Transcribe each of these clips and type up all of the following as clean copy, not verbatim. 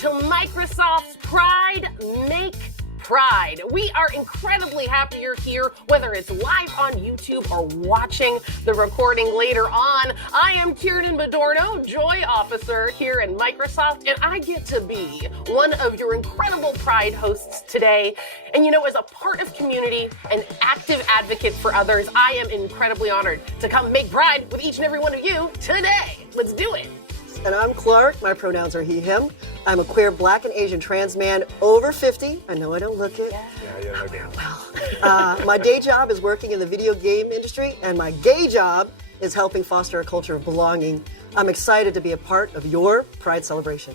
to Microsoft's Pride Make Pride. We are incredibly happy you're here, whether it's live on YouTube or watching the recording later on. I am Kiernan Badorno, Joy Officer here at Microsoft, and I get to be one of your incredible Pride hosts today. And you know, as a part of community and active advocate for others, I am incredibly honored to come make Pride with each and every one of you today. Let's do it. And I'm Clark. My pronouns are he, him. I'm a queer Black and Asian trans man over 50. I know I don't look it. Yeah, look it. Well, my day job is working in the video game industry, and my gay job is helping foster a culture of belonging. I'm excited to be a part of your Pride celebration.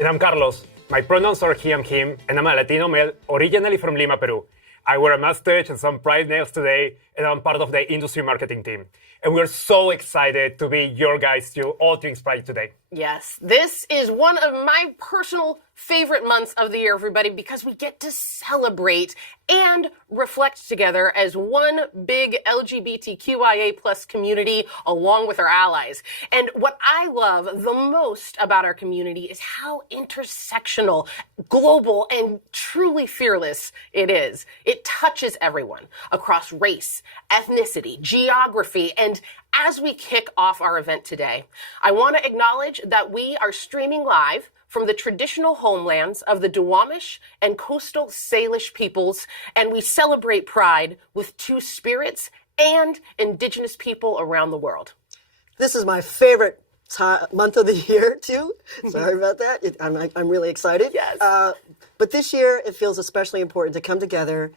And I'm Carlos. My pronouns are he and him, and I'm a Latino male originally from Lima, Peru. I wear a mustache and some Pride nails today, and I'm part of the industry marketing team. And we're so excited to be your guys to all things Pride today. Yes, this is one of my personal favorite months of the year, everybody, because we get to celebrate and reflect together as one big LGBTQIA plus community along with our allies. And what I love the most about our community is how intersectional, global, and truly fearless it is. It touches everyone across race, ethnicity, geography, and as we kick off our event today, I want to acknowledge that we are streaming live from the traditional homelands of the Duwamish and coastal Salish peoples, and we celebrate Pride with Two Spirits and Indigenous people around the world. This is my favorite month of the year, too. Sorry about that. I'm really excited. Yes. But this year, it feels especially important to come together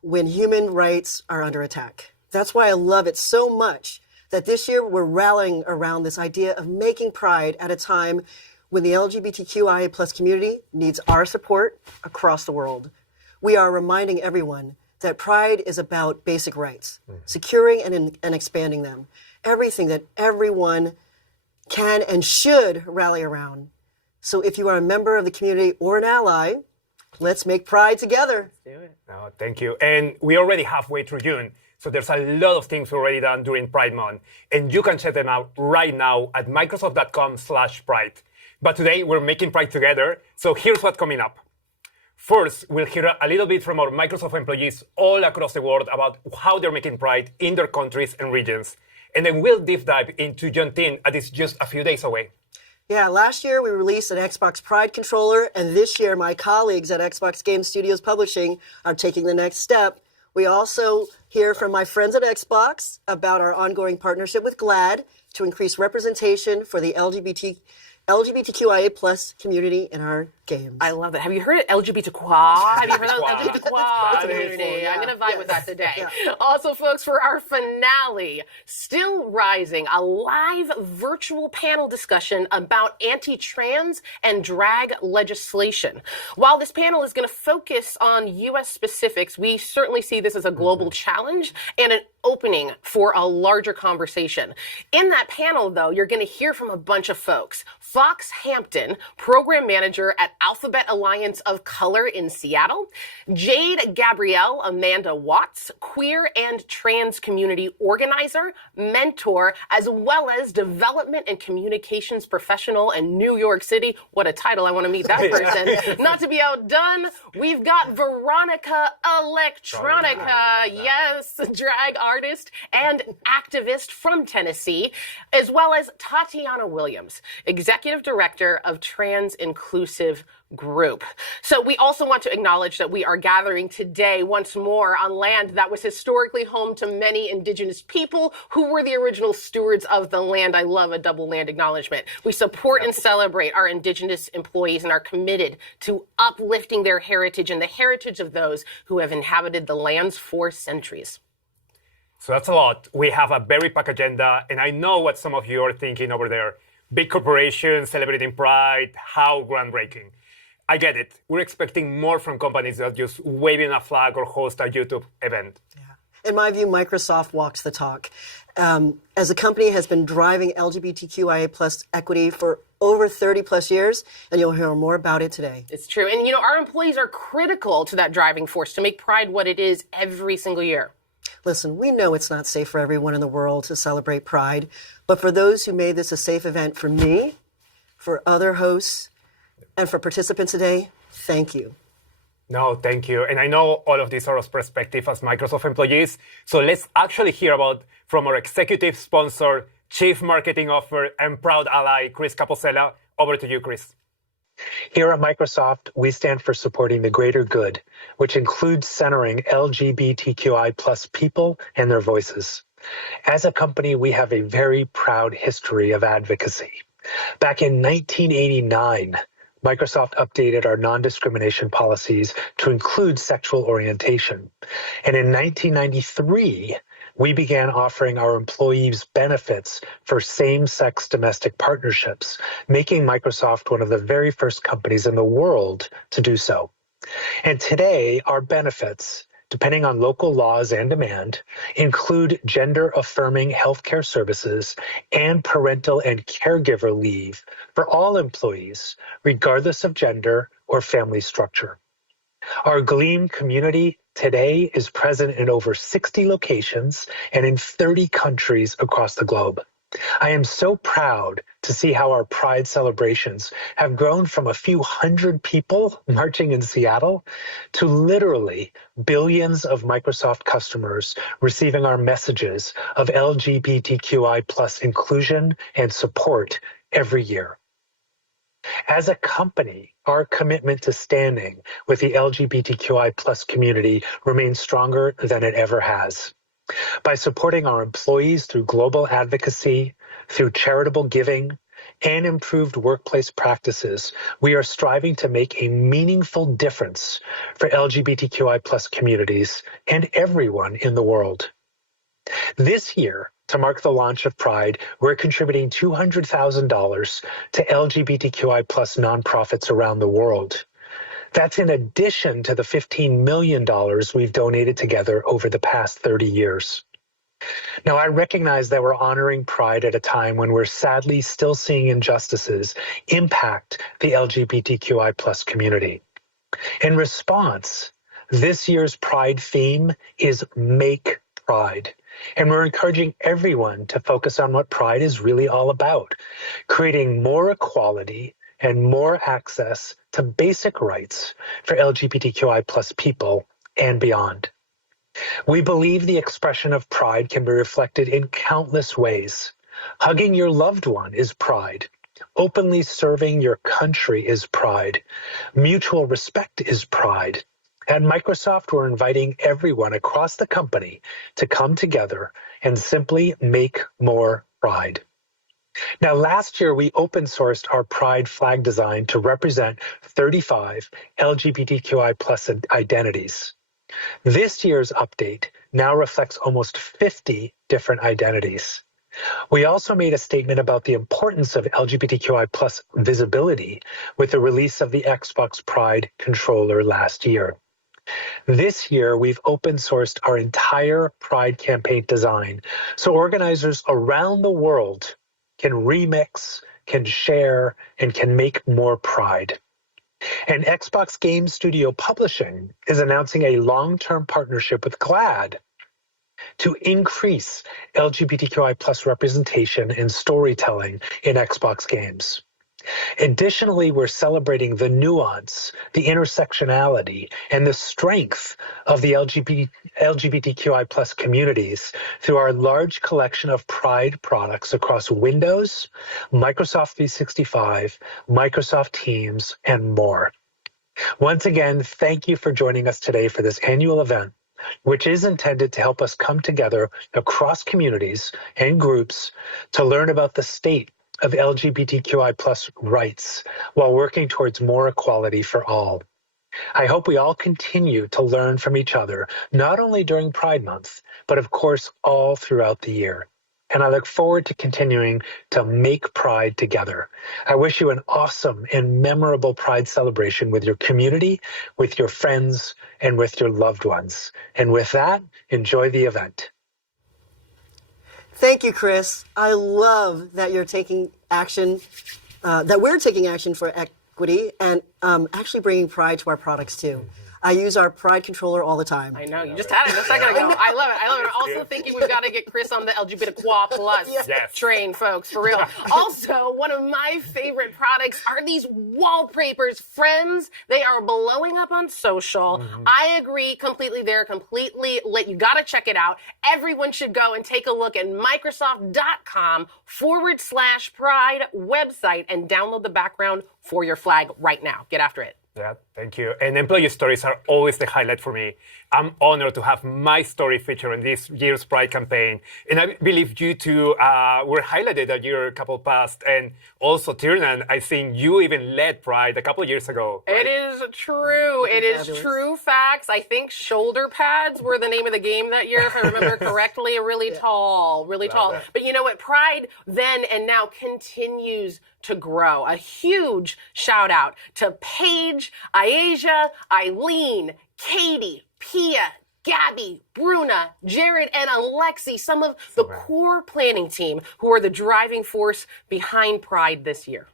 when human rights are under attack. That's why I love it so much that this year we're rallying around this idea of making Pride at a time when the LGBTQIA plus community needs our support across the world. We are reminding everyone that Pride is about basic rights, securing and expanding them, everything that everyone can and should rally around. So if you are a member of the community or an ally, let's make Pride together. Let's do it. Oh, thank you. And we're already halfway through June. So there's a lot of things already done during Pride Month. And you can check them out right now at Microsoft.com/Pride. But today we're making Pride together. So here's what's coming up. First, we'll hear a little bit from our Microsoft employees all across the world about how they're making Pride in their countries and regions. And then we'll deep dive into Juneteenth, as it's just a few days away. Yeah, last year we released an Xbox Pride controller, and this year my colleagues at Xbox Game Studios Publishing are taking the next step. We also hear from my friends at Xbox about our ongoing partnership with GLAAD to increase representation for the LGBTQIA plus community in our games. I love that. Have you heard of LGBTQA? Have you heard of LGBTQA community? Yeah. I'm going to vibe with that today. Yeah. Also, folks, for our finale, Still Rising, a live virtual panel discussion about anti-trans and drag legislation. While this panel is going to focus on U.S. specifics, we certainly see this as a global challenge and an opening for a larger conversation. In that panel, though, you're going to hear from a bunch of folks. Fox Hampton, program manager at Alphabet Alliance of Color in Seattle. Jade Gabrielle Amanda Watts, queer and trans community organizer, mentor, as well as development and communications professional in New York City. What a title. I want to meet that person. Not to be outdone, we've got Veronica Electronica. Yes, drag artist and activist from Tennessee, as well as Tatiana Williams, executive director of Trans Inclusive Group. So we also want to acknowledge that we are gathering today once more on land that was historically home to many indigenous people who were the original stewards of the land. I love a double land acknowledgement. We support and celebrate our indigenous employees and are committed to uplifting their heritage and the heritage of those who have inhabited the lands for centuries. So that's a lot. We have a very packed agenda, and I know what some of you are thinking over there. Big corporations celebrating Pride, how groundbreaking. I get it. We're expecting more from companies than just waving a flag or host a YouTube event. Yeah. In my view, Microsoft walks the talk. As a company has been driving LGBTQIA plus equity for over 30 plus years, and you'll hear more about it today. It's true. And, you know, our employees are critical to that driving force to make Pride what it is every single year. Listen, we know it's not safe for everyone in the world to celebrate Pride, but for those who made this a safe event for me, for other hosts, And for participants today, thank you. No, thank you. And I know all of this are of perspective as Microsoft employees. So let's actually hear about from our executive sponsor, Chief Marketing Officer, and proud ally, Chris Caposella. Over to you, Chris. Here at Microsoft, we stand for supporting the greater good, which includes centering LGBTQI plus people and their voices. As a company, we have a very proud history of advocacy. Back in 1989, Microsoft updated our non-discrimination policies to include sexual orientation. And in 1993, we began offering our employees benefits for same-sex domestic partnerships, making Microsoft one of the very first companies in the world to do so. And today, our benefits, depending on local laws and demand, include gender-affirming healthcare services and parental and caregiver leave for all employees, regardless of gender or family structure. Our Gleam community today is present in over 60 locations and in 30 countries across the globe. I am so proud to see how our Pride celebrations have grown from a few hundred people marching in Seattle to literally billions of Microsoft customers receiving our messages of LGBTQI plus inclusion and support every year. As a company, our commitment to standing with the LGBTQI plus community remains stronger than it ever has. By supporting our employees through global advocacy, through charitable giving, and improved workplace practices, we are striving to make a meaningful difference for LGBTQI plus communities and everyone in the world. This year, to mark the launch of Pride, we're contributing $200,000 to LGBTQI plus nonprofits around the world. That's in addition to the $15 million we've donated together over the past 30 years. Now, I recognize that we're honoring Pride at a time when we're sadly still seeing injustices impact the LGBTQI plus community. In response, this year's Pride theme is Make Pride. And we're encouraging everyone to focus on what Pride is really all about, creating more equality and more access to basic rights for LGBTQI plus people and beyond. We believe the expression of pride can be reflected in countless ways. Hugging your loved one is pride. Openly serving your country is pride. Mutual respect is pride. At Microsoft, we're inviting everyone across the company to come together and simply make more pride. Now, last year, we open sourced our Pride flag design to represent 35 LGBTQI plus identities. This year's update now reflects almost 50 different identities. We also made a statement about the importance of LGBTQI plus visibility with the release of the Xbox Pride controller last year. This year, we've open sourced our entire Pride campaign design so organizers around the world can remix, can share, and can make more Pride. And Xbox Game Studio Publishing is announcing a long-term partnership with GLAAD to increase LGBTQI plus representation and storytelling in Xbox games. Additionally, we're celebrating the nuance, the intersectionality, and the strength of the LGBTQI plus communities through our large collection of Pride products across Windows, Microsoft 365, Microsoft Teams, and more. Once again, thank you for joining us today for this annual event, which is intended to help us come together across communities and groups to learn about the state of LGBTQI plus rights while working towards more equality for all. I hope we all continue to learn from each other, not only during Pride Month, but of course all throughout the year. And I look forward to continuing to make Pride together. I wish you an awesome and memorable Pride celebration with your community, with your friends, and with your loved ones. And with that, enjoy the event. Thank you, Chris. I love that you're taking action, that we're taking action for equity and actually bringing pride to our products too. I use our Pride controller all the time. I know, you just had it a second ago. I love it. I love it. I'm also thinking we've got to get Chris on the LGBTQ plus Yes. train, folks, for real. Also, one of my favorite products are these wallpapers. Friends, they are blowing up on social. I agree completely. They're completely lit. You got to check it out. Everyone should go and take a look at Microsoft.com/Pride website and download the background for your flag right now. Get after it. Yeah, thank you. And employee stories are always the highlight for me. I'm honored to have my story featured in this year's Pride campaign. And I believe you two were highlighted a year couple past. And also, Tiernan, I think you even led Pride a couple of years ago. It is true. It is true facts. I think shoulder pads were the name of the game that year, if I remember correctly. Really tall. But you know what? Pride then and now continues to grow. A huge shout out to Paige, Aisha, Eileen, Katie, Pia, Gabby, Bruna, Jared, and Alexi, some of the core planning team who are the driving force behind Pride this year.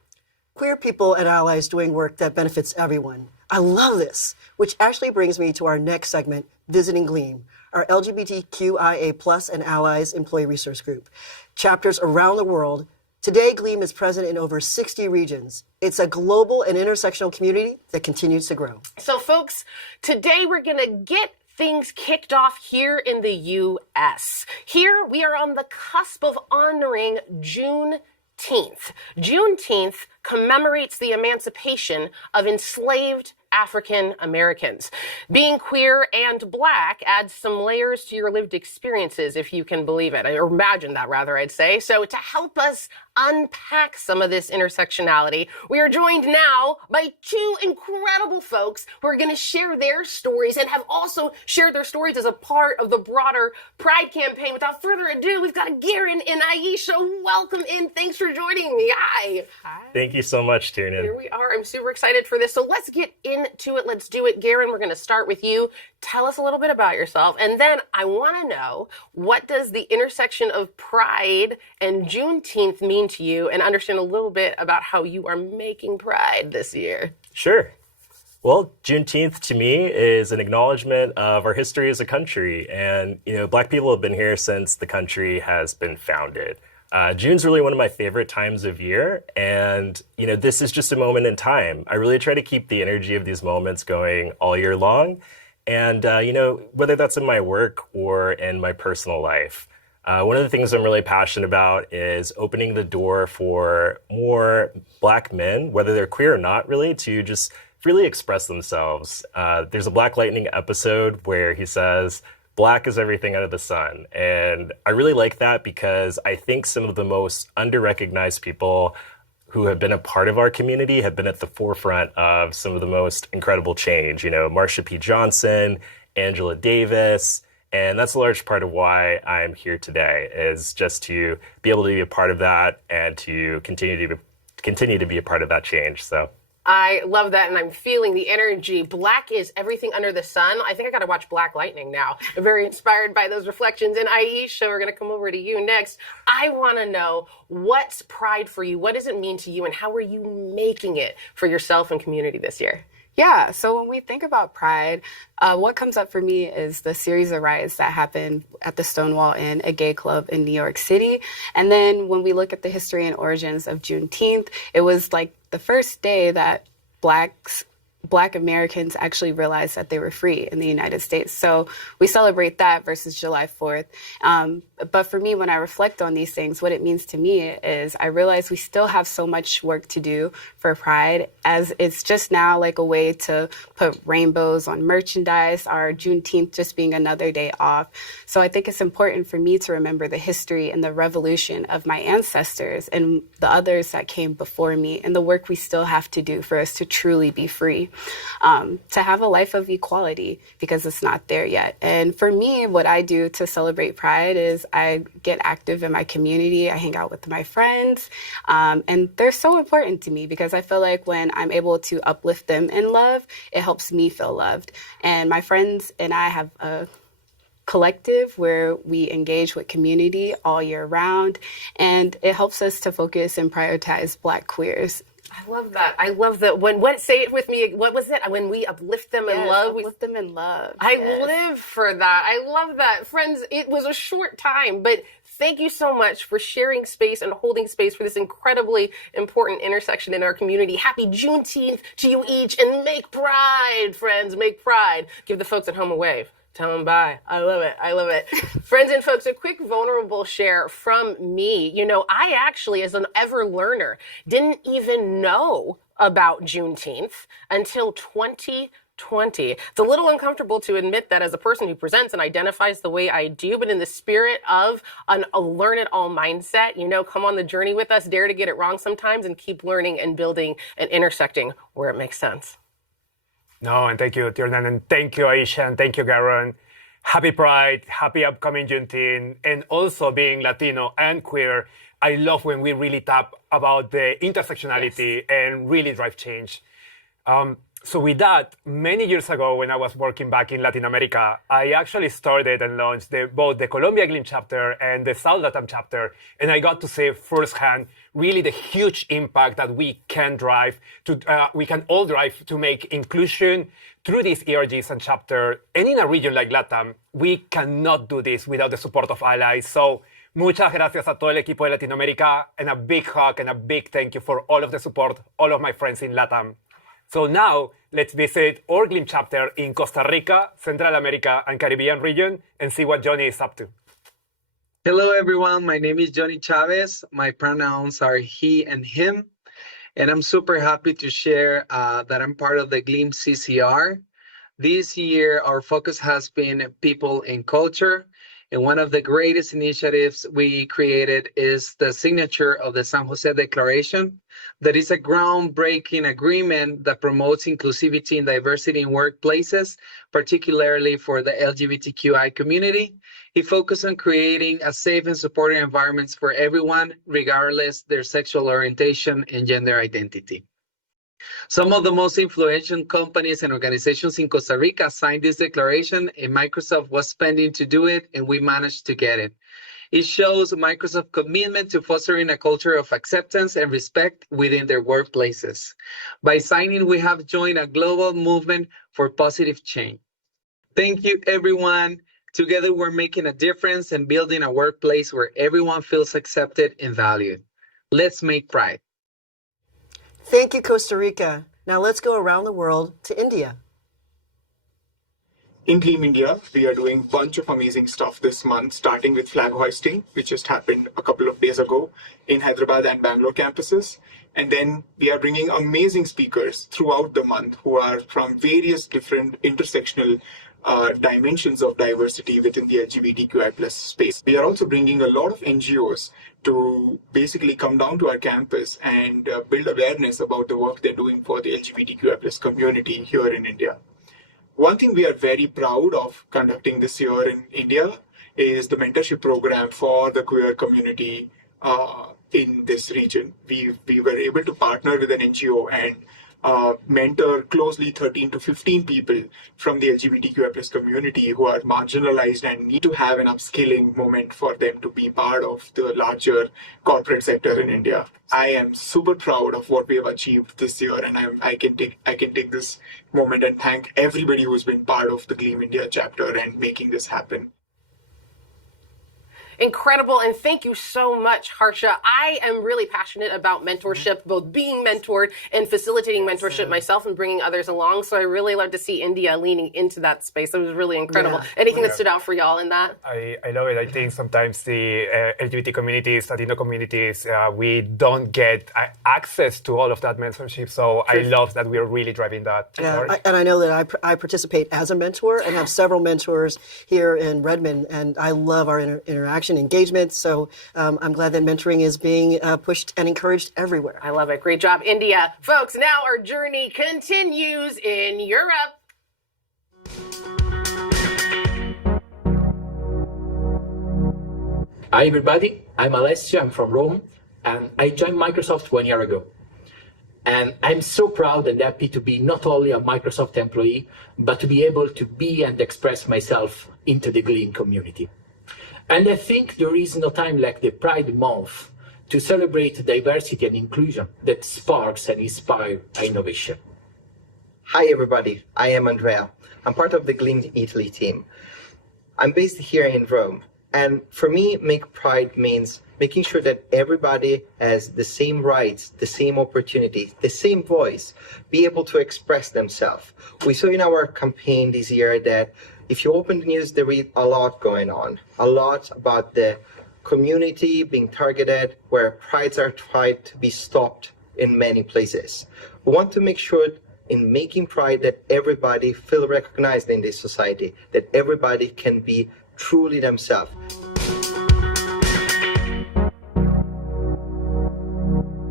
Queer people and allies doing work that benefits everyone. I love this, which actually brings me to our next segment, Visiting Gleam, our LGBTQIA plus and allies employee resource group. Chapters around the world. Today, Gleam is present in over 60 regions. It's a global and intersectional community that continues to grow. So, folks, today we're going to get things kicked off here in the U.S. Here, we are on the cusp of honoring Juneteenth. Juneteenth commemorates the emancipation of enslaved African Americans. Being queer and Black adds some layers to your lived experiences, if you can believe it, or imagine that rather, I'd say. So to help us unpack some of this intersectionality, we are joined now by two incredible folks who are going to share their stories and have also shared their stories as a part of the broader Pride campaign. Without further ado, we've got Garen and Aisha. Welcome in. Thanks for joining me. Hi. Thank you so much, Tiernan. Here we are. I'm super excited for this. So let's get into it. Let's do it. Garen, we're going to start with you. Tell us a little bit about yourself. And then I want to know, what does the intersection of Pride and Juneteenth mean to you, and understand a little bit about how you are making Pride this year? Sure. Well, Juneteenth to me is an acknowledgement of our history as a country. And, Black people have been here since the country has been founded. June's really one of my favorite times of year. And, this is just a moment in time. I really try to keep the energy of these moments going all year long. And, whether that's in my work or in my personal life, one of the things I'm really passionate about is opening the door for more Black men, whether they're queer or not, really, to just freely express themselves. There's a Black Lightning episode where he says, "Black is everything under the sun." And I really like that because I think some of the most under-recognized people who have been a part of our community have been at the forefront of some of the most incredible change. Marsha P. Johnson, Angela Davis. And that's a large part of why I'm here today, is just to be able to be a part of that and to continue to be a part of that change. So I love that, and I'm feeling the energy. Black is everything under the sun. I think I got to watch Black Lightning now. I'm very inspired by those reflections. And Aisha, we're going to come over to you next. I want to know, what's Pride for you? What does it mean to you, and how are you making it for yourself and community this year? Yeah, so when we think about Pride, what comes up for me is the series of riots that happened at the Stonewall Inn, a gay club in New York City. And then when we look at the history and origins of Juneteenth, it was like the first day that Black Americans actually realized that they were free in the United States. So we celebrate that versus July 4th. But for me, when I reflect on these things, what it means to me is I realize we still have so much work to do for Pride, as it's just now like a way to put rainbows on merchandise, our Juneteenth just being another day off. So I think it's important for me to remember the history and the revolution of my ancestors and the others that came before me, and the work we still have to do for us to truly be free. To have a life of equality, because it's not there yet. And for me, what I do to celebrate Pride is I get active in my community. I hang out with my friends, and they're so important to me because I feel like when I'm able to uplift them in love, it helps me feel loved. And my friends and I have a collective where we engage with community all year round, and it helps us to focus and prioritize Black queers. I love that. I love that. Say it with me. What was it? When we uplift them in love. Uplift them in love. I live for that. I love that. Friends, it was a short time, but thank you so much for sharing space and holding space for this incredibly important intersection in our community. Happy Juneteenth to you each, and make pride, friends. Make pride. Give the folks at home a wave. Tell them bye. I love it. I love it. Friends and folks, a quick vulnerable share from me. You know, I actually, as an ever learner, didn't even know about Juneteenth until 2020. It's a little uncomfortable to admit that as a person who presents and identifies the way I do, but in the spirit of a learn it all mindset, you know, come on the journey with us, dare to get it wrong sometimes, and keep learning and building and intersecting where it makes sense. No, and thank you, Tiernan, and thank you, Aisha, and thank you, Garen. Happy Pride, happy upcoming Juneteenth, and also being Latino and queer, I love when we really tap about the intersectionality and really drive change. So with that, many years ago when I was working back in Latin America, I actually started and launched both the Colombia GLEAM chapter and the South Latam chapter, and I got to see firsthand really the huge impact that we can all drive to make inclusion through these ERGs and chapter. And in a region like Latam, we cannot do this without the support of allies. So muchas gracias a todo el equipo de Latinoamérica, and a big hug and a big thank you for all of the support, all of my friends in Latam. So now let's visit our GLEAM chapter in Costa Rica, Central America, and Caribbean region and see what Johnny is up to. Hello, everyone. My name is Johnny Chavez. My pronouns are he and him. And I'm super happy to share that I'm part of the GLEAM CCR. This year, our focus has been people and culture. And one of the greatest initiatives we created is the signature of the San Jose Declaration. That is a groundbreaking agreement that promotes inclusivity and diversity in workplaces, particularly for the LGBTQI community. It focuses on creating a safe and supportive environments for everyone, regardless their sexual orientation and gender identity. Some of the most influential companies and organizations in Costa Rica signed this declaration, and Microsoft was spending to do it, and we managed to get it. It shows Microsoft's commitment to fostering a culture of acceptance and respect within their workplaces. By signing, we have joined a global movement for positive change. Thank you, everyone. Together, we're making a difference and building a workplace where everyone feels accepted and valued. Let's make pride. Thank you, Costa Rica. Now let's go around the world to India. In GLEAM India, we are doing a bunch of amazing stuff this month, starting with flag hoisting, which just happened a couple of days ago in Hyderabad and Bangalore campuses. And then we are bringing amazing speakers throughout the month who are from various different intersectional dimensions of diversity within the LGBTQI plus space. We are also bringing a lot of NGOs to basically come down to our campus and build awareness about the work they're doing for the LGBTQI plus community here in India. One thing we are very proud of conducting this year in India is the mentorship program for the queer community in this region. We were able to partner with an NGO and mentor closely 13 to 15 people from the LGBTQI plus community who are marginalized and need to have an upskilling moment for them to be part of the larger corporate sector in India. I am super proud of what we have achieved this year, and I can take this moment and thank everybody who's been part of the GLEAM India chapter and making this happen. Incredible, and thank you so much, Harsha. I am really passionate about mentorship, both being mentored and facilitating mentorship myself and bringing others along. So I really love to see India leaning into that space. It was really incredible. Anything that stood out for y'all in that? I love it. I think sometimes the LGBT communities, Latino communities, we don't get access to all of that mentorship. So I love that we are really driving that. Yeah, and I know that I participate as a mentor and have several mentors here in Redmond, and I love our interaction engagement. So I'm glad that mentoring is being pushed and encouraged everywhere. I love it. Great job, India. Folks, now our journey continues in Europe. Hi, everybody. I'm Alessio. I'm from Rome, and I joined Microsoft 1 year ago. And I'm so proud and happy to be not only a Microsoft employee, but to be able to be and express myself into the GLEAM community. And I think there is no time like the Pride Month to celebrate diversity and inclusion that sparks and inspires innovation. Hi everybody, I am Andrea. I'm part of the Gleam Italy team. I'm based here in Rome, and for me, Make Pride means making sure that everybody has the same rights, the same opportunities, the same voice, be able to express themselves. We saw in our campaign this year that if you open the news, there is a lot going on, a lot about the community being targeted, where prides are tried to be stopped in many places. We want to make sure in making Pride that everybody feel recognized in this society, that everybody can be truly themselves.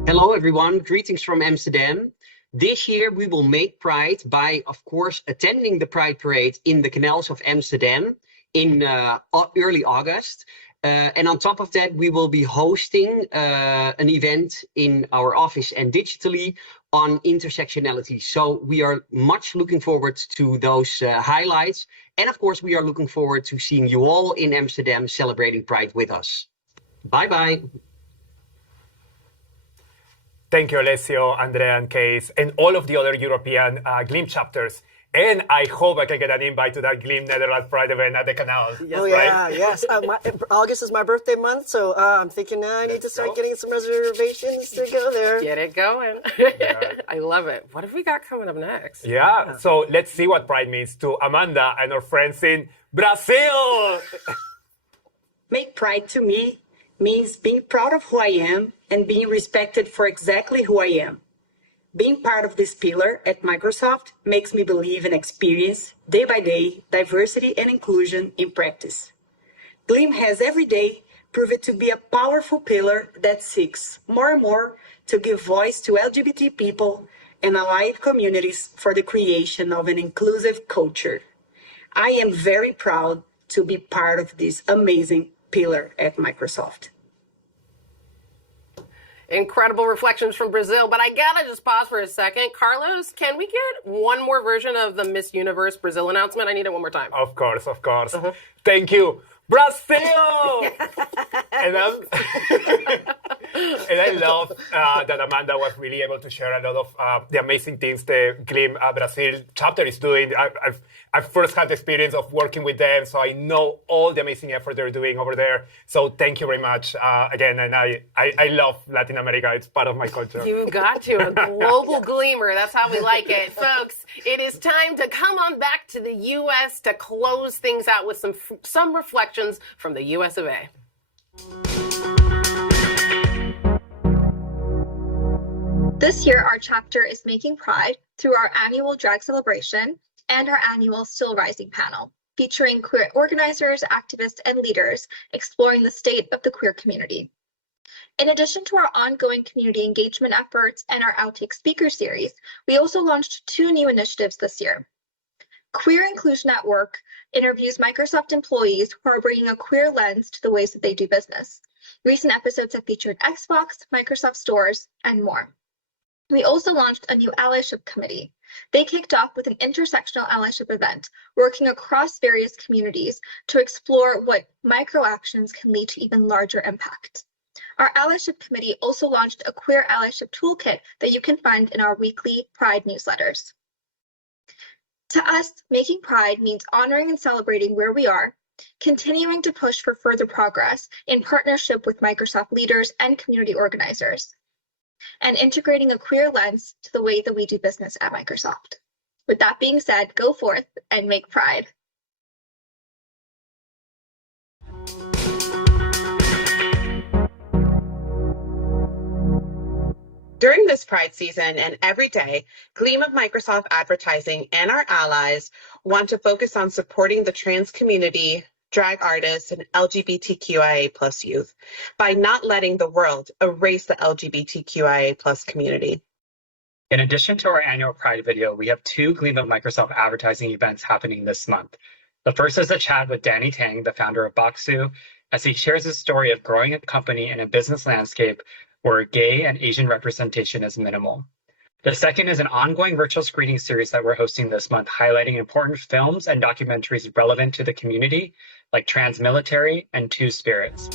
Hello everyone, greetings from Amsterdam. This year we will make Pride by, of course, attending the Pride Parade in the canals of Amsterdam in early August. And on top of that, we will be hosting an event in our office and digitally on intersectionality. So we are much looking forward to those highlights. And of course, we are looking forward to seeing you all in Amsterdam celebrating Pride with us. Bye-bye. Thank you, Alessio, Andrea, and Case, and all of the other European Gleam chapters. And I hope I can get an invite to that Gleam Netherlands Pride event at the Canal. Oh, yeah, yes. August is my birthday month, so I'm thinking now I need to start getting some reservations to go there. Get it going. I love it. What have we got coming up next? Yeah, so let's see what Pride means to Amanda and her friends in Brazil. Make Pride to me means being proud of who I am and being respected for exactly who I am. Being part of this pillar at Microsoft makes me believe and experience, day by day, diversity and inclusion in practice. Gleam has every day proved to be a powerful pillar that seeks more and more to give voice to LGBT people and allied communities for the creation of an inclusive culture. I am very proud to be part of this amazing pillar at Microsoft. Incredible reflections from Brazil, but I gotta just pause for a second. Carlos, can we get one more version of the Miss Universe Brazil announcement? I need it one more time. Of course, of course. Thank you, Brazil! and I love that Amanda was really able to share a lot of the amazing things the Gleam Brazil chapter is doing. I've first had the experience of working with them, so I know all the amazing effort they're doing over there. So thank you very much again. And I love Latin America. It's part of my culture. You got to. A global gleamer. That's how we like it. Folks, it is time to come on back to the U.S. to close things out with some reflections from the U.S. of A. This year, our chapter is making Pride through our annual drag celebration and our annual Still Rising panel, featuring queer organizers, activists, and leaders exploring the state of the queer community. In addition to our ongoing community engagement efforts and our Outtake Speaker Series, we also launched 2 new initiatives this year. Queer Inclusion at Work interviews Microsoft employees who are bringing a queer lens to the ways that they do business. Recent episodes have featured Xbox, Microsoft stores, and more. We also launched a new allyship committee. They kicked off with an intersectional allyship event, working across various communities to explore what micro actions can lead to even larger impact. Our allyship committee also launched a queer allyship toolkit that you can find in our weekly Pride newsletters. To us, making Pride means honoring and celebrating where we are, continuing to push for further progress in partnership with Microsoft leaders and community organizers, and integrating a queer lens to the way that we do business at Microsoft. With that being said, go forth and make Pride. During this Pride season and every day, Gleam of Microsoft Advertising and our allies want to focus on supporting the trans community, drag artists, and LGBTQIA+ youth by not letting the world erase the LGBTQIA+ community. In addition to our annual Pride video, we have 2 Gleam of Microsoft advertising events happening this month. The first is a chat with Danny Tang, the founder of Boxu, as he shares his story of growing a company in a business landscape where gay and Asian representation is minimal. The second is an ongoing virtual screening series that we're hosting this month, highlighting important films and documentaries relevant to the community, like Trans Military and Two Spirits.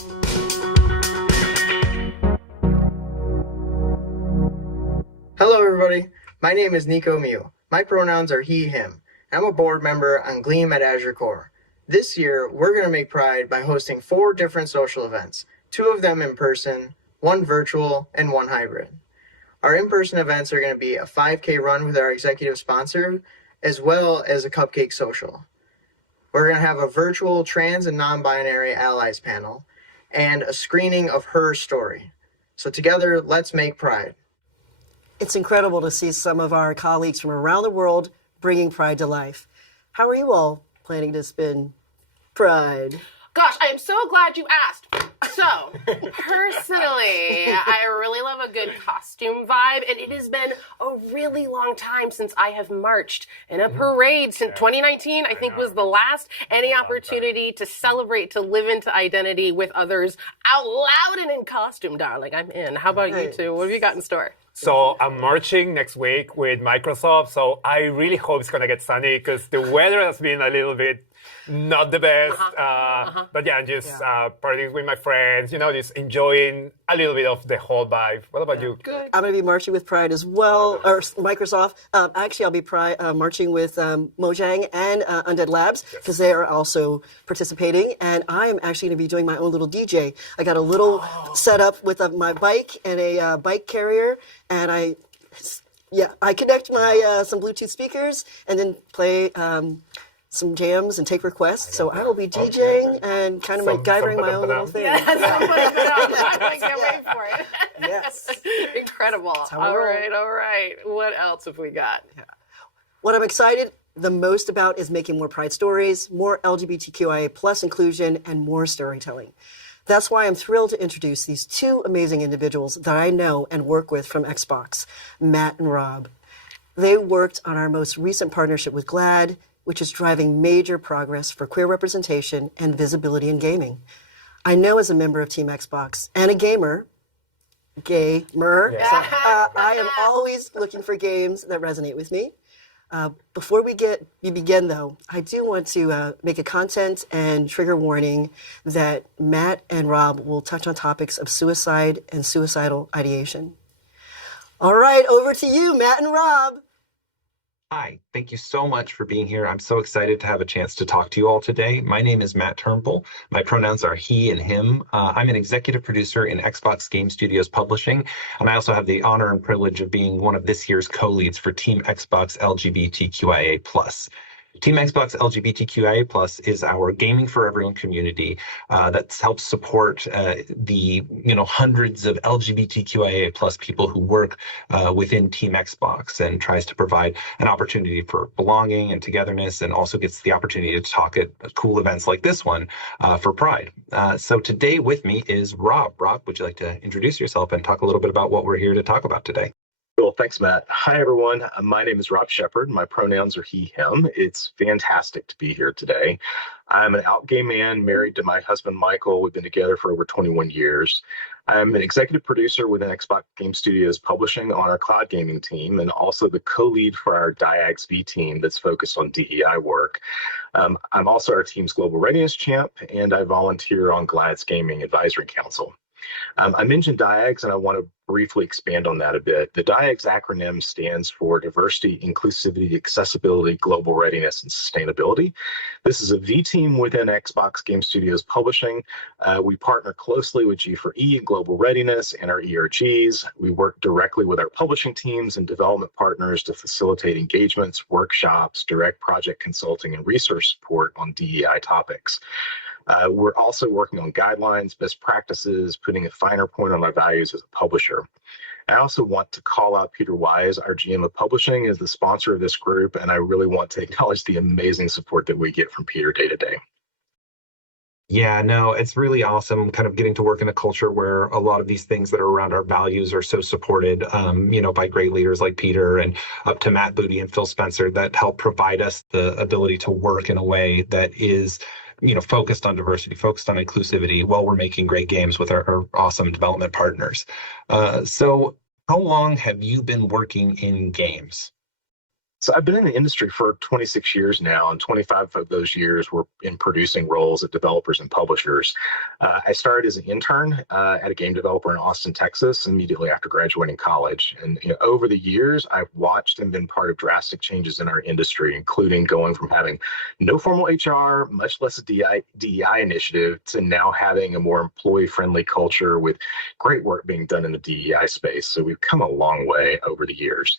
Hello, everybody. My name is Nico Mew. My pronouns are he, him. I'm a board member on Gleam at Azure Core. This year, we're going to make Pride by hosting 4 different social events, 2 of them in person, 1 virtual, and 1 hybrid. Our in-person events are going to be a 5K run with our executive sponsor, as well as a cupcake social. We're going to have a virtual trans and non-binary allies panel, and a screening of Her Story. So together, let's make Pride. It's incredible to see some of our colleagues from around the world bringing Pride to life. How are you all planning to spend Pride? Gosh, I am so glad you asked. So, personally, I really love a good costume vibe, and it has been a really long time since I have marched in a parade. Since 2019, I think, was the last. Any opportunity to celebrate, to live into identity with others out loud and in costume, darling, I'm in. How about you two? What have you got in store? So I'm marching next week with Microsoft, so I really hope it's going to get sunny because the weather has been a little bit not the best. But yeah, just partying with my friends, just enjoying a little bit of the whole vibe. What about you? Good. I'm going to be marching with Pride as well, or Microsoft. Actually, I'll be marching with Mojang and Undead Labs because they are also participating. And I am actually going to be doing my own little DJ. I got a little setup with my bike and a bike carrier, and I connect my some Bluetooth speakers and then play some jams and take requests. So I will be DJing and kind of MacGyvering my own little thing. I can't wait for it. Yes. Incredible. how we All roll. right. What else have we got? What I'm excited the most about is making more Pride stories, more LGBTQIA plus inclusion, and more storytelling. That's why I'm thrilled to introduce these 2 amazing individuals that I know and work with from Xbox, Matt and Rob. They worked on our most recent partnership with GLAAD, which is driving major progress for queer representation and visibility in gaming. I know as a member of Team Xbox and a gamer, I am always looking for games that resonate with me. Before we begin, though, I do want to make a content and trigger warning that Matt and Rob will touch on topics of suicide and suicidal ideation. All right, over to you, Matt and Rob. Hi, thank you so much for being here. I'm so excited to have a chance to talk to you all today. My name is Matt Turnbull. My pronouns are he and him. I'm an executive producer in Xbox Game Studios Publishing, and I also have the honor and privilege of being one of this year's co-leads for Team Xbox LGBTQIA+. Team Xbox LGBTQIA+ is our Gaming for Everyone community that helps support the hundreds of LGBTQIA+ people who work within Team Xbox and tries to provide an opportunity for belonging and togetherness, and also gets the opportunity to talk at cool events like this one for Pride. So today with me is Rob. Rob, would you like to introduce yourself and talk a little bit about what we're here to talk about today? Cool. Thanks, Matt. Hi, everyone. My name is Rob Shepard. My pronouns are he, him. It's fantastic to be here today. I'm an out gay man married to my husband, Michael. We've been together for over 21 years. I'm an executive producer within Xbox Game Studios Publishing on our cloud gaming team, and also the co-lead for our DIAXV team that's focused on DEI work. I'm also our team's global readiness champ, and I volunteer on GLAAD's Gaming Advisory Council. I mentioned DIAGS, and I want to briefly expand on that a bit. The DIAGS acronym stands for Diversity, Inclusivity, Accessibility, Global Readiness, and Sustainability. This is a V team within Xbox Game Studios Publishing. We partner closely with G4E, Global Readiness, and our ERGs. We work directly with our publishing teams and development partners to facilitate engagements, workshops, direct project consulting, and research support on DEI topics. We're also working on guidelines, best practices, putting a finer point on our values as a publisher. I also want to call out Peter Wise, our GM of Publishing, as the sponsor of this group, and I really want to acknowledge the amazing support that we get from Peter day to day. Yeah, no, it's really awesome kind of getting to work in a culture where a lot of these things that are around our values are so supported, by great leaders like Peter, and up to Matt Booty and Phil Spencer that help provide us the ability to work in a way that is focused on diversity, focused on inclusivity, while we're making great games with our awesome development partners. So how long have you been working in games? So I've been in the industry for 26 years now, and 25 of those years were in producing roles at developers and publishers. I started as an intern at a game developer in Austin, Texas, immediately after graduating college. And over the years, I've watched and been part of drastic changes in our industry, including going from having no formal HR, much less a DEI initiative, to now having a more employee-friendly culture with great work being done in the DEI space. So we've come a long way over the years.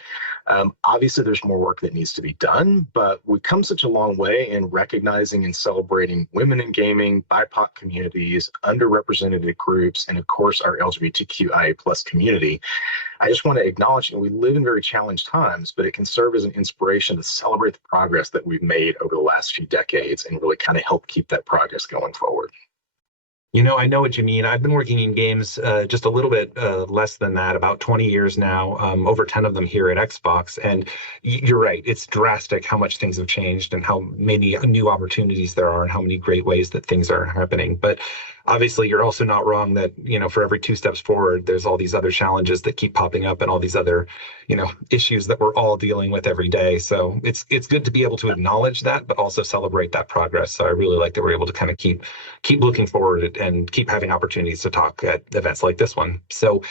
Obviously, there's more work that needs to be done, but we've come such a long way in recognizing and celebrating women in gaming, BIPOC communities, underrepresented groups, and of course, our LGBTQIA plus community. I just want to acknowledge that we live in very challenged times, but it can serve as an inspiration to celebrate the progress that we've made over the last few decades and really kind of help keep that progress going forward. I know what you mean. I've been working in games just a little bit less than that, about 20 years now, over 10 of them here at Xbox. And you're right, it's drastic how much things have changed and how many new opportunities there are and how many great ways that things are happening. But obviously, you're also not wrong that, for every 2 steps forward, there's all these other challenges that keep popping up and all these other, issues that we're all dealing with every day. So it's good to be able to acknowledge that, but also celebrate that progress. So I really like that we're able to kind of keep looking forward and keep having opportunities to talk at events like this one. So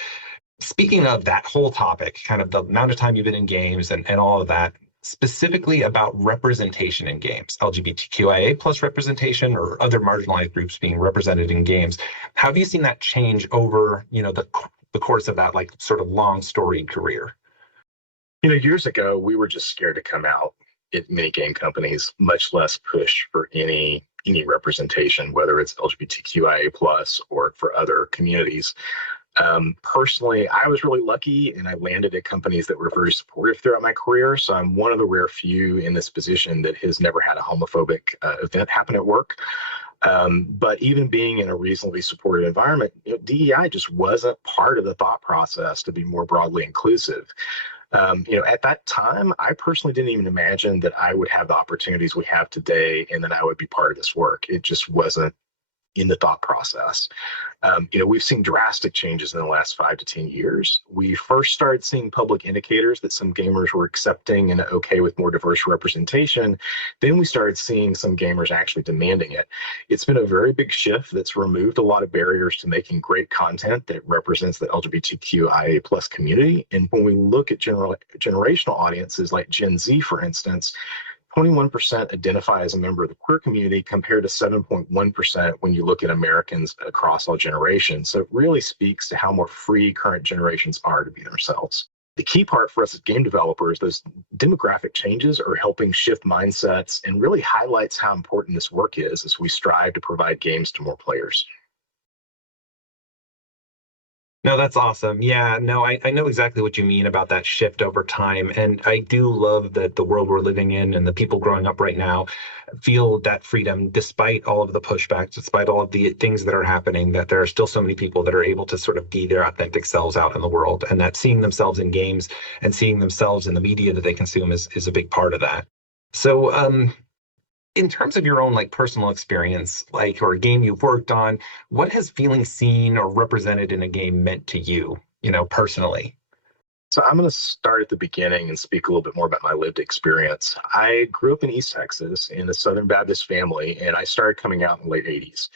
speaking of that whole topic, kind of the amount of time you've been in games and all of that, specifically about representation in games, LGBTQIA plus representation or other marginalized groups being represented in games. How have you seen that change over, the course of that sort of long storied career? Years ago, we were just scared to come out at many game companies, much less push for any representation, whether it's LGBTQIA plus or for other communities. Personally, I was really lucky and I landed at companies that were very supportive throughout my career. So I'm one of the rare few in this position that has never had a homophobic event happen at work. But even being in a reasonably supportive environment, DEI just wasn't part of the thought process to be more broadly inclusive. At that time, I personally didn't even imagine that I would have the opportunities we have today and that I would be part of this work. It just wasn't in the thought process. We've seen drastic changes in the last 5 to 10 years. We first started seeing public indicators that some gamers were accepting and okay with more diverse representation. Then we started seeing some gamers actually demanding it. It's been a very big shift that's removed a lot of barriers to making great content that represents the LGBTQIA plus community. And when we look at generational audiences like Gen Z, for instance, 21% identify as a member of the queer community compared to 7.1% when you look at Americans across all generations. So it really speaks to how more free current generations are to be themselves. The key part for us as game developers, those demographic changes are helping shift mindsets and really highlights how important this work is as we strive to provide games to more players. No, that's awesome. Yeah, no, I know exactly what you mean about that shift over time. And I do love that the world we're living in and the people growing up right now feel that freedom despite all of the pushbacks, despite all of the things that are happening, that there are still so many people that are able to sort of be their authentic selves out in the world, and that seeing themselves in games and seeing themselves in the media that they consume is a big part of that. So, in terms of your own personal experience, or a game you've worked on, what has feeling seen or represented in a game meant to you, personally? So I'm going to start at the beginning and speak a little bit more about my lived experience. I grew up in East Texas in a Southern Baptist family, and I started coming out in the late 80s.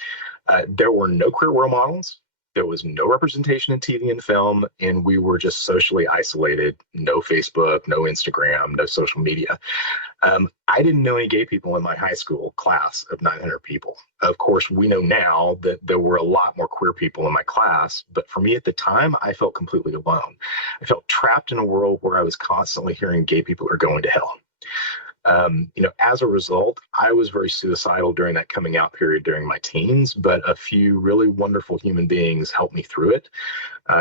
There were no queer role models. There was no representation in TV and film, and we were just socially isolated. No Facebook, no Instagram, no social media. I didn't know any gay people in my high school class of 900 people. Of course, we know now that there were a lot more queer people in my class, but for me at the time, I felt completely alone. I felt trapped in a world where I was constantly hearing gay people are going to hell. As a result, I was very suicidal during that coming out period during my teens, but a few really wonderful human beings helped me through it.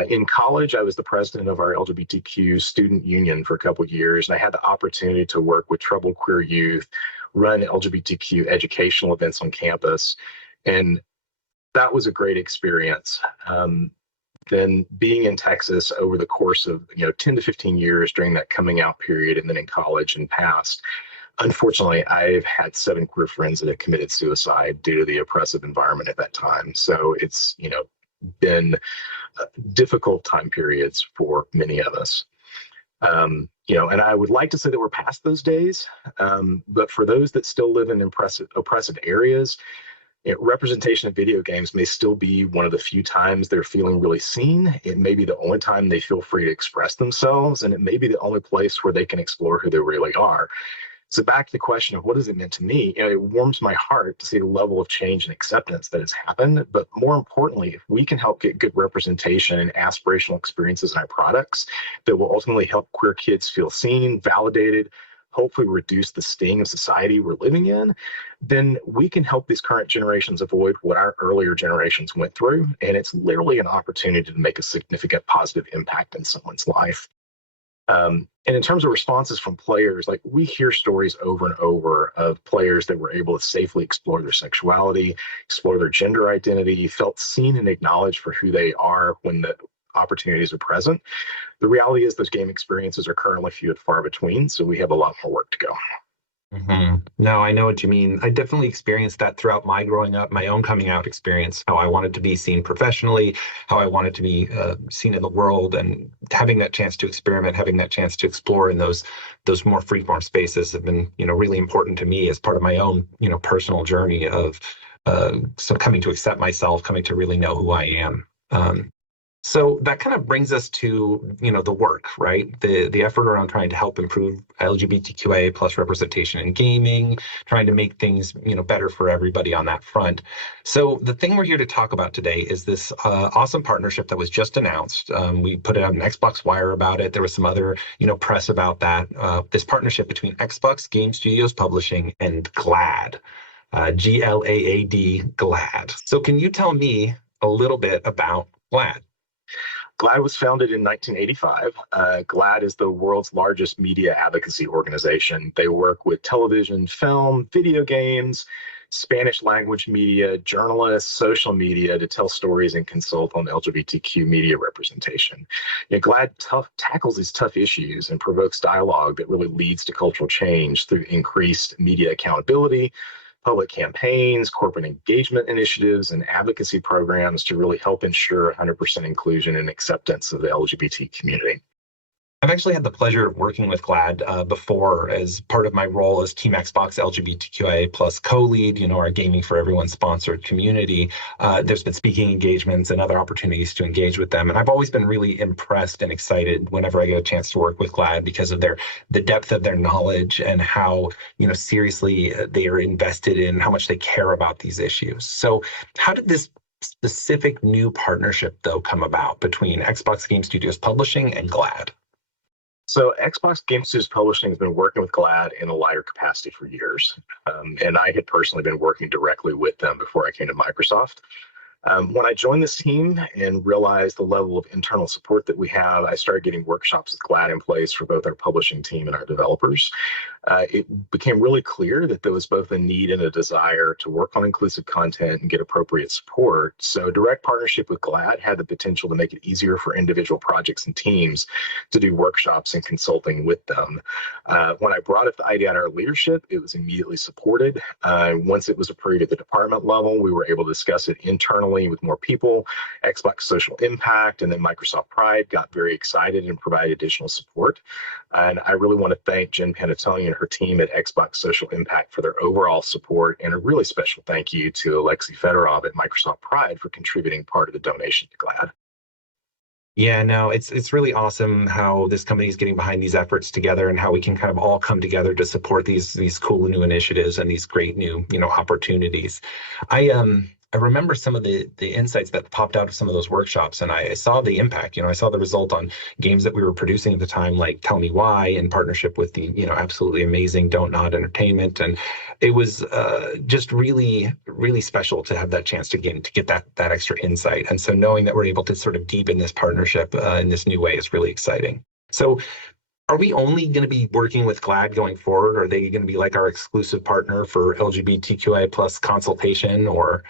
In college, I was the president of our LGBTQ student union for a couple of years, and I had the opportunity to work with troubled queer youth, run LGBTQ educational events on campus, and that was a great experience. Then being in Texas over the course of 10 to 15 years during that coming out period, and then in college and past, unfortunately, I've had 7 queer friends that have committed suicide due to the oppressive environment at that time. So it's been difficult time periods for many of us. And I would like to say that we're past those days, but for those that still live in oppressive areas, representation of video games may still be one of the few times they're feeling really seen. It may be the only time they feel free to express themselves, and it may be the only place where they can explore who they really are. So back to the question of what has it meant to me, it warms my heart to see the level of change and acceptance that has happened. But more importantly, if we can help get good representation and aspirational experiences in our products that will ultimately help queer kids feel seen, validated, hopefully reduce the sting of society we're living in, then we can help these current generations avoid what our earlier generations went through. And it's literally an opportunity to make a significant positive impact in someone's life. And in terms of responses from players, like we hear stories over and over of players that were able to safely explore their sexuality, explore their gender identity, felt seen and acknowledged for who they are when the opportunities are present. The reality is those game experiences are currently few and far between, so we have a lot more work to go. No, I know what you mean. I definitely experienced that throughout my growing up, my own coming out experience, how I wanted to be seen professionally, how I wanted to be seen in the world, and having that chance to experiment, having that chance to explore in those more freeform spaces have been, really important to me as part of my own, personal journey of coming to accept myself, coming to really know who I am. So that kind of brings us to, the work, right? The effort around trying to help improve LGBTQIA plus representation in gaming, trying to make things, better for everybody on that front. So the thing we're here to talk about today is this awesome partnership that was just announced. We put it on Xbox Wire about it. There was some other, press about that. This partnership between Xbox Game Studios Publishing and GLAAD, GLAAD, GLAAD. So can you tell me a little bit about GLAAD? GLAAD was founded in 1985. GLAAD is the world's largest media advocacy organization. They work with television, film, video games, Spanish language media, journalists, social media to tell stories and consult on LGBTQ media representation. GLAAD tackles these tough issues and provokes dialogue that really leads to cultural change through increased media accountability, public campaigns, corporate engagement initiatives, and advocacy programs to really help ensure 100% inclusion and acceptance of the LGBT community. I've actually had the pleasure of working with GLAAD before as part of my role as Team Xbox LGBTQIA plus co-lead, our Gaming for Everyone sponsored community. There's been speaking engagements and other opportunities to engage with them. And I've always been really impressed and excited whenever I get a chance to work with GLAAD because of the depth of their knowledge and how, seriously they are invested in how much they care about these issues. So how did this specific new partnership, though, come about between Xbox Game Studios Publishing and GLAAD? So Xbox Game Studios Publishing has been working with GLAAD in a lighter capacity for years. And I had personally been working directly with them before I came to Microsoft. When I joined this team and realized the level of internal support that we have, I started getting workshops with GLAAD in place for both our publishing team and our developers. It became really clear that there was both a need and a desire to work on inclusive content and get appropriate support. So direct partnership with GLAAD had the potential to make it easier for individual projects and teams to do workshops and consulting with them. When I brought up the idea at our leadership, it was immediately supported. Once it was approved at the department level, we were able to discuss it internally with more people. Xbox Social Impact and then Microsoft Pride got very excited and provided additional support. And I really want to thank Jen Panatone and her team at Xbox Social Impact for their overall support, and a really special thank you to Alexei Fedorov at Microsoft Pride for contributing part of the donation to GLAAD. Yeah, no, it's really awesome how this company is getting behind these efforts together and how we can kind of all come together to support these cool new initiatives and these great new, opportunities. I remember some of the insights that popped out of some of those workshops, and I saw the impact. I saw the result on games that we were producing at the time, like Tell Me Why, in partnership with the absolutely amazing Don't Nod Entertainment, and it was just really, really special to have that chance to get that extra insight. And so knowing that we're able to sort of deepen this partnership in this new way is really exciting. So, are we only going to be working with GLAAD going forward? Are they going to be like our exclusive partner for LGBTQIA plus consultation, or?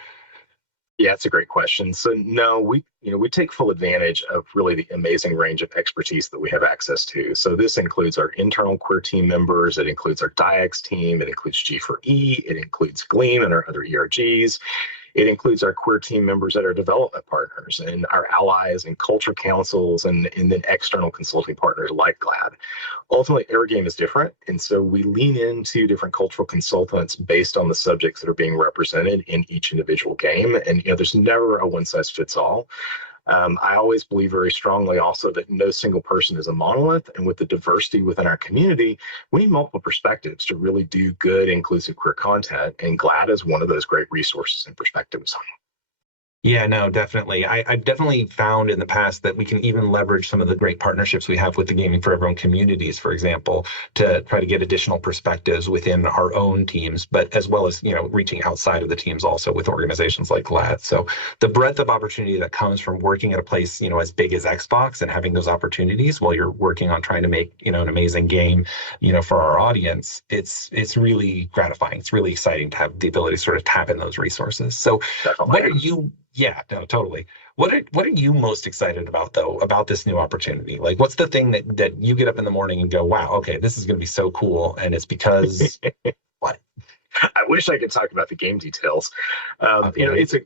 Yeah, it's a great question. So no, we take full advantage of really the amazing range of expertise that we have access to. So this includes our internal queer team members, it includes our DIAX team, it includes G4E, it includes Gleam and our other ERGs. It includes our queer team members that are development partners and our allies and culture councils and then external consulting partners like GLAAD. Ultimately, every game is different, and so we lean into different cultural consultants based on the subjects that are being represented in each individual game. And there's never a one-size-fits-all. I always believe very strongly also that no single person is a monolith, and with the diversity within our community, we need multiple perspectives to really do good, inclusive queer content, and GLAAD is one of those great resources and perspectives. Yeah, no, definitely. I've definitely found in the past that we can even leverage some of the great partnerships we have with the Gaming for Everyone communities, for example, to try to get additional perspectives within our own teams, but as well as, reaching outside of the teams also with organizations like GLAAD. So the breadth of opportunity that comes from working at a place, as big as Xbox and having those opportunities while you're working on trying to make, an amazing game, for our audience, it's really gratifying. It's really exciting to have the ability to sort of tap in those resources. So what are you... Yeah, no, totally. What are you most excited about, though, about this new opportunity? Like, what's the thing that you get up in the morning and go, wow, okay, this is going to be so cool, and it's because what? I wish I could talk about the game details. It's a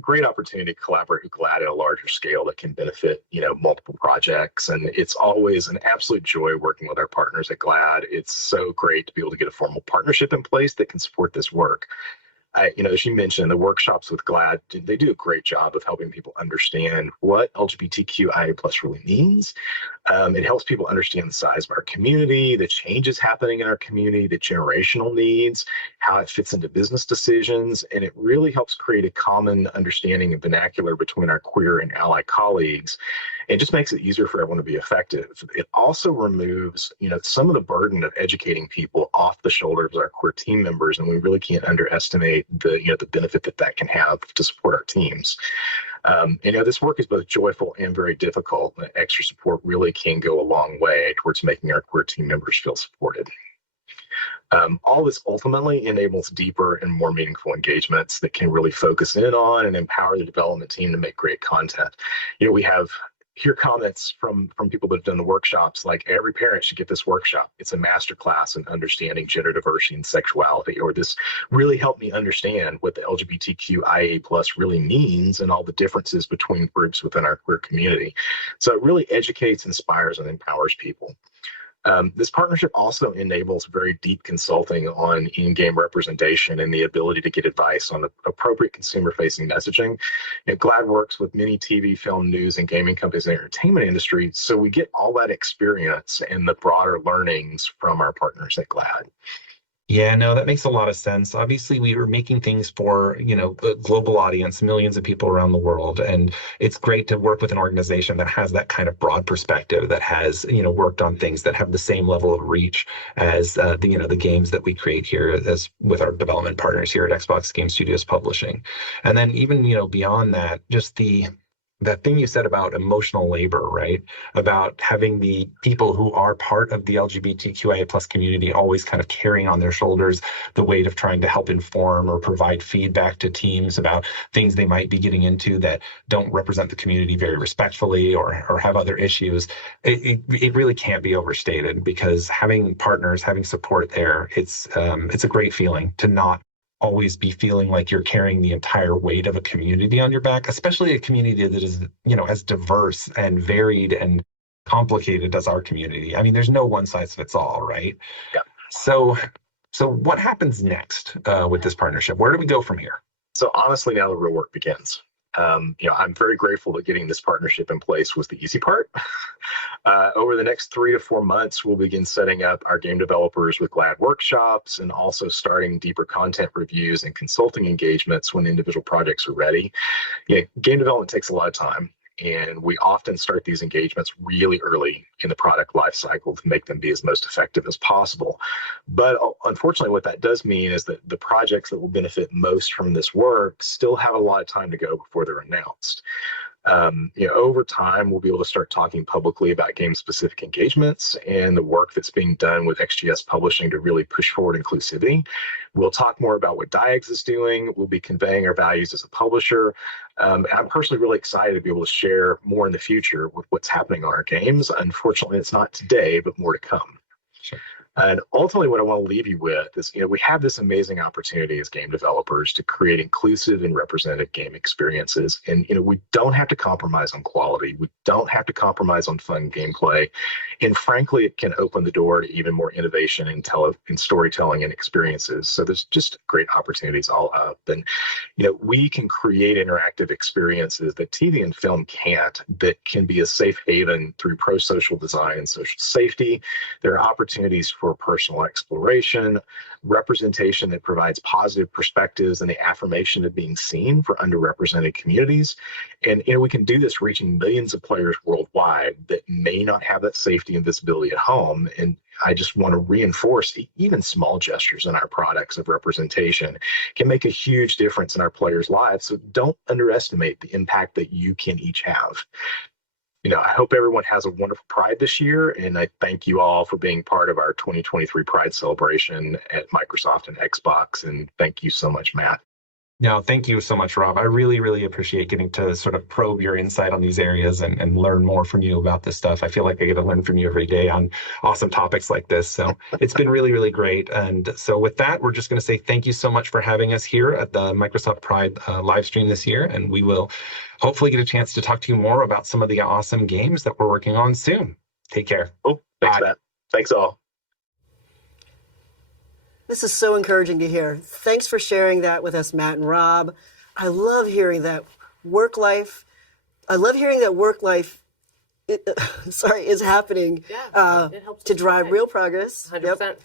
great opportunity to collaborate with GLAAD at a larger scale that can benefit, multiple projects. And it's always an absolute joy working with our partners at GLAAD. It's so great to be able to get a formal partnership in place that can support this work. As you mentioned, the workshops with GLAAD, they do a great job of helping people understand what LGBTQIA+ really means. It helps people understand the size of our community, the changes happening in our community, the generational needs, how it fits into business decisions, and it really helps create a common understanding and vernacular between our queer and ally colleagues. It just makes it easier for everyone to be effective. It also removes, some of the burden of educating people off the shoulders of our queer team members, and we really can't underestimate the benefit that can have to support our teams. This work is both joyful and very difficult. Extra support really can go a long way towards making our queer team members feel supported. All this ultimately enables deeper and more meaningful engagements that can really focus in on and empower the development team to make great content. We hear comments from people that have done the workshops like every parent should get this workshop. It's a masterclass in understanding gender diversity and sexuality, or this really helped me understand what the LGBTQIA+ really means and all the differences between groups within our queer community. So it really educates, inspires, and empowers people. This partnership also enables very deep consulting on in-game representation and the ability to get advice on appropriate consumer-facing messaging. GLAAD works with many TV, film, news, and gaming companies in the entertainment industry, so we get all that experience and the broader learnings from our partners at GLAAD. Yeah, no, that makes a lot of sense. Obviously, we were making things for, a global audience, millions of people around the world. And it's great to work with an organization that has that kind of broad perspective, that has, worked on things that have the same level of reach as, the games that we create here as with our development partners here at Xbox Game Studios Publishing. And then even, beyond that, just that thing you said about emotional labor, right? About having the people who are part of the LGBTQIA+ community always kind of carrying on their shoulders the weight of trying to help inform or provide feedback to teams about things they might be getting into that don't represent the community very respectfully or have other issues. It really can't be overstated, because having partners, having support there, it's a great feeling to not always be feeling like you're carrying the entire weight of a community on your back, especially a community that is, as diverse and varied and complicated as our community. I mean, there's no one size fits all, right? Yeah. So what happens next with this partnership? Where do we go from here? So honestly, now the real work begins. I'm very grateful that getting this partnership in place was the easy part. Over the next 3 to 4 months, we'll begin setting up our game developers with GLAAD workshops and also starting deeper content reviews and consulting engagements when individual projects are ready. Game development takes a lot of time, and we often start these engagements really early in the product life cycle to make them be as most effective as possible. But unfortunately, what that does mean is that the projects that will benefit most from this work still have a lot of time to go before they're announced. Over time, we'll be able to start talking publicly about game-specific engagements and the work that's being done with XGS Publishing to really push forward inclusivity. We'll talk more about what Diags is doing. We'll be conveying our values as a publisher. I'm personally really excited to be able to share more in the future with what's happening on our games. Unfortunately, it's not today, but more to come. Sure. And ultimately, what I want to leave you with is, we have this amazing opportunity as game developers to create inclusive and representative game experiences. And, we don't have to compromise on quality. We don't have to compromise on fun gameplay. And frankly, it can open the door to even more innovation in storytelling and experiences. So there's just great opportunities all up. And, we can create interactive experiences that TV and film can't, that can be a safe haven through pro-social design and social safety. There are opportunities for personal exploration, representation that provides positive perspectives and the affirmation of being seen for underrepresented communities. And we can do this reaching millions of players worldwide that may not have that safety and visibility at home. And I just want to reinforce even small gestures in our products of representation can make a huge difference in our players' lives. So don't underestimate the impact that you can each have. I hope everyone has a wonderful Pride this year, and I thank you all for being part of our 2023 Pride celebration at Microsoft and Xbox, and thank you so much, Matt. No, thank you so much, Rob. I really, really appreciate getting to sort of probe your insight on these areas and learn more from you about this stuff. I feel like I get to learn from you every day on awesome topics like this. So it's been really, really great. And so with that, we're just going to say thank you so much for having us here at the Microsoft Pride live stream this year. And we will hopefully get a chance to talk to you more about some of the awesome games that we're working on soon. Take care. Oh, thanks, Bye. Matt. Thanks all. This is so encouraging to hear. Thanks for sharing that with us, Matt and Rob. I love hearing that work life is happening it helps to drive real progress. 100%.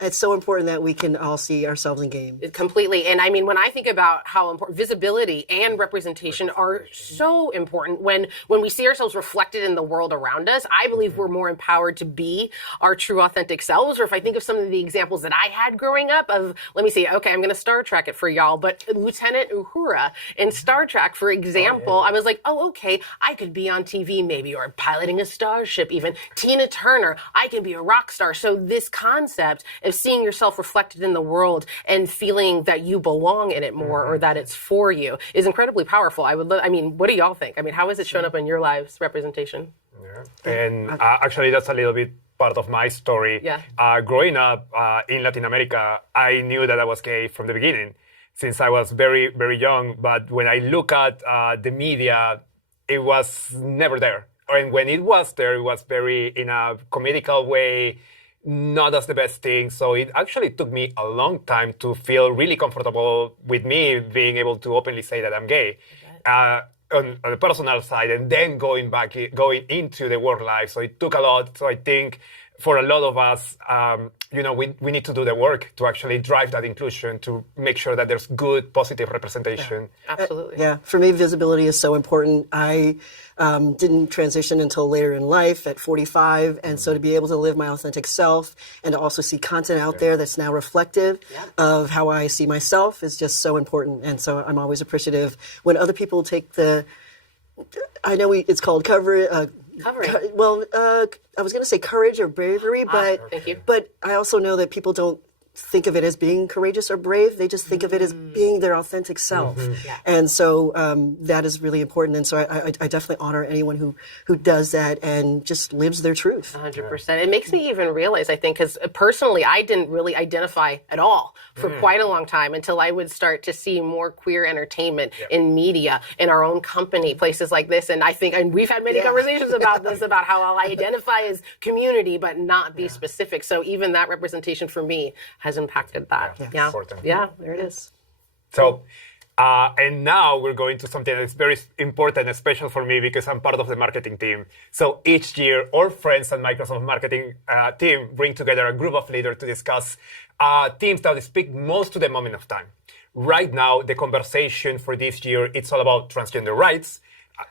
It's so important that we can all see ourselves in game. Completely. And I mean, when I think about how important visibility and representation are so important when we see ourselves reflected in the world around us, I believe we're more empowered to be our true authentic selves. Or if I think of some of the examples that I had growing up of, let me see, okay, I'm going to Star Trek it for y'all, but Lieutenant Uhura in Star Trek, for example, I was like, oh, okay, I could be on TV maybe, or piloting a starship even. Tina Turner, I can be a rock star. So this concept of seeing yourself reflected in the world and feeling that you belong in it more or that it's for you is incredibly powerful. What do y'all think? I mean, how has it shown up in your lives, representation? Yeah. And actually, that's a little bit part of my story. Yeah. Growing up in Latin America, I knew that I was gay from the beginning, since I was very, very young. But when I look at the media, it was never there. And when it was there, it was very in a comedical way, not as the best thing. So it actually took me a long time to feel really comfortable with me being able to openly say that I'm gay on the personal side, and then going into the work life. So it took a lot. So I think for a lot of us, we need to do the work to actually drive that inclusion, to make sure that there's good, positive representation. Yeah, absolutely. Yeah, for me, visibility is so important. I didn't transition until later in life at 45. And so to be able to live my authentic self and to also see content out there that's now reflective of how I see myself is just so important. And so I'm always appreciative when other people take I know it's called covering. I was going to say courage or bravery, but thank you. But I also know that people don't think of it as being courageous or brave. They just think of it as being their authentic self. And so that is really important. And so I definitely honor anyone who does that and just lives their truth. 100%. It makes me even realize, I think, because personally, I didn't really identify at all for quite a long time until I would start to see more queer entertainment in media, in our own company, places like this. And I think, and we've had many conversations about this, about how I'll identify as community, but not be specific. So even that representation for me has impacted that. Yeah, there it is. So, and now we're going to something that's very important and special for me because I'm part of the marketing team. So each year, our friends at Microsoft marketing team bring together a group of leaders to discuss themes that speak most to the moment of time. Right now, the conversation for this year, it's all about transgender rights,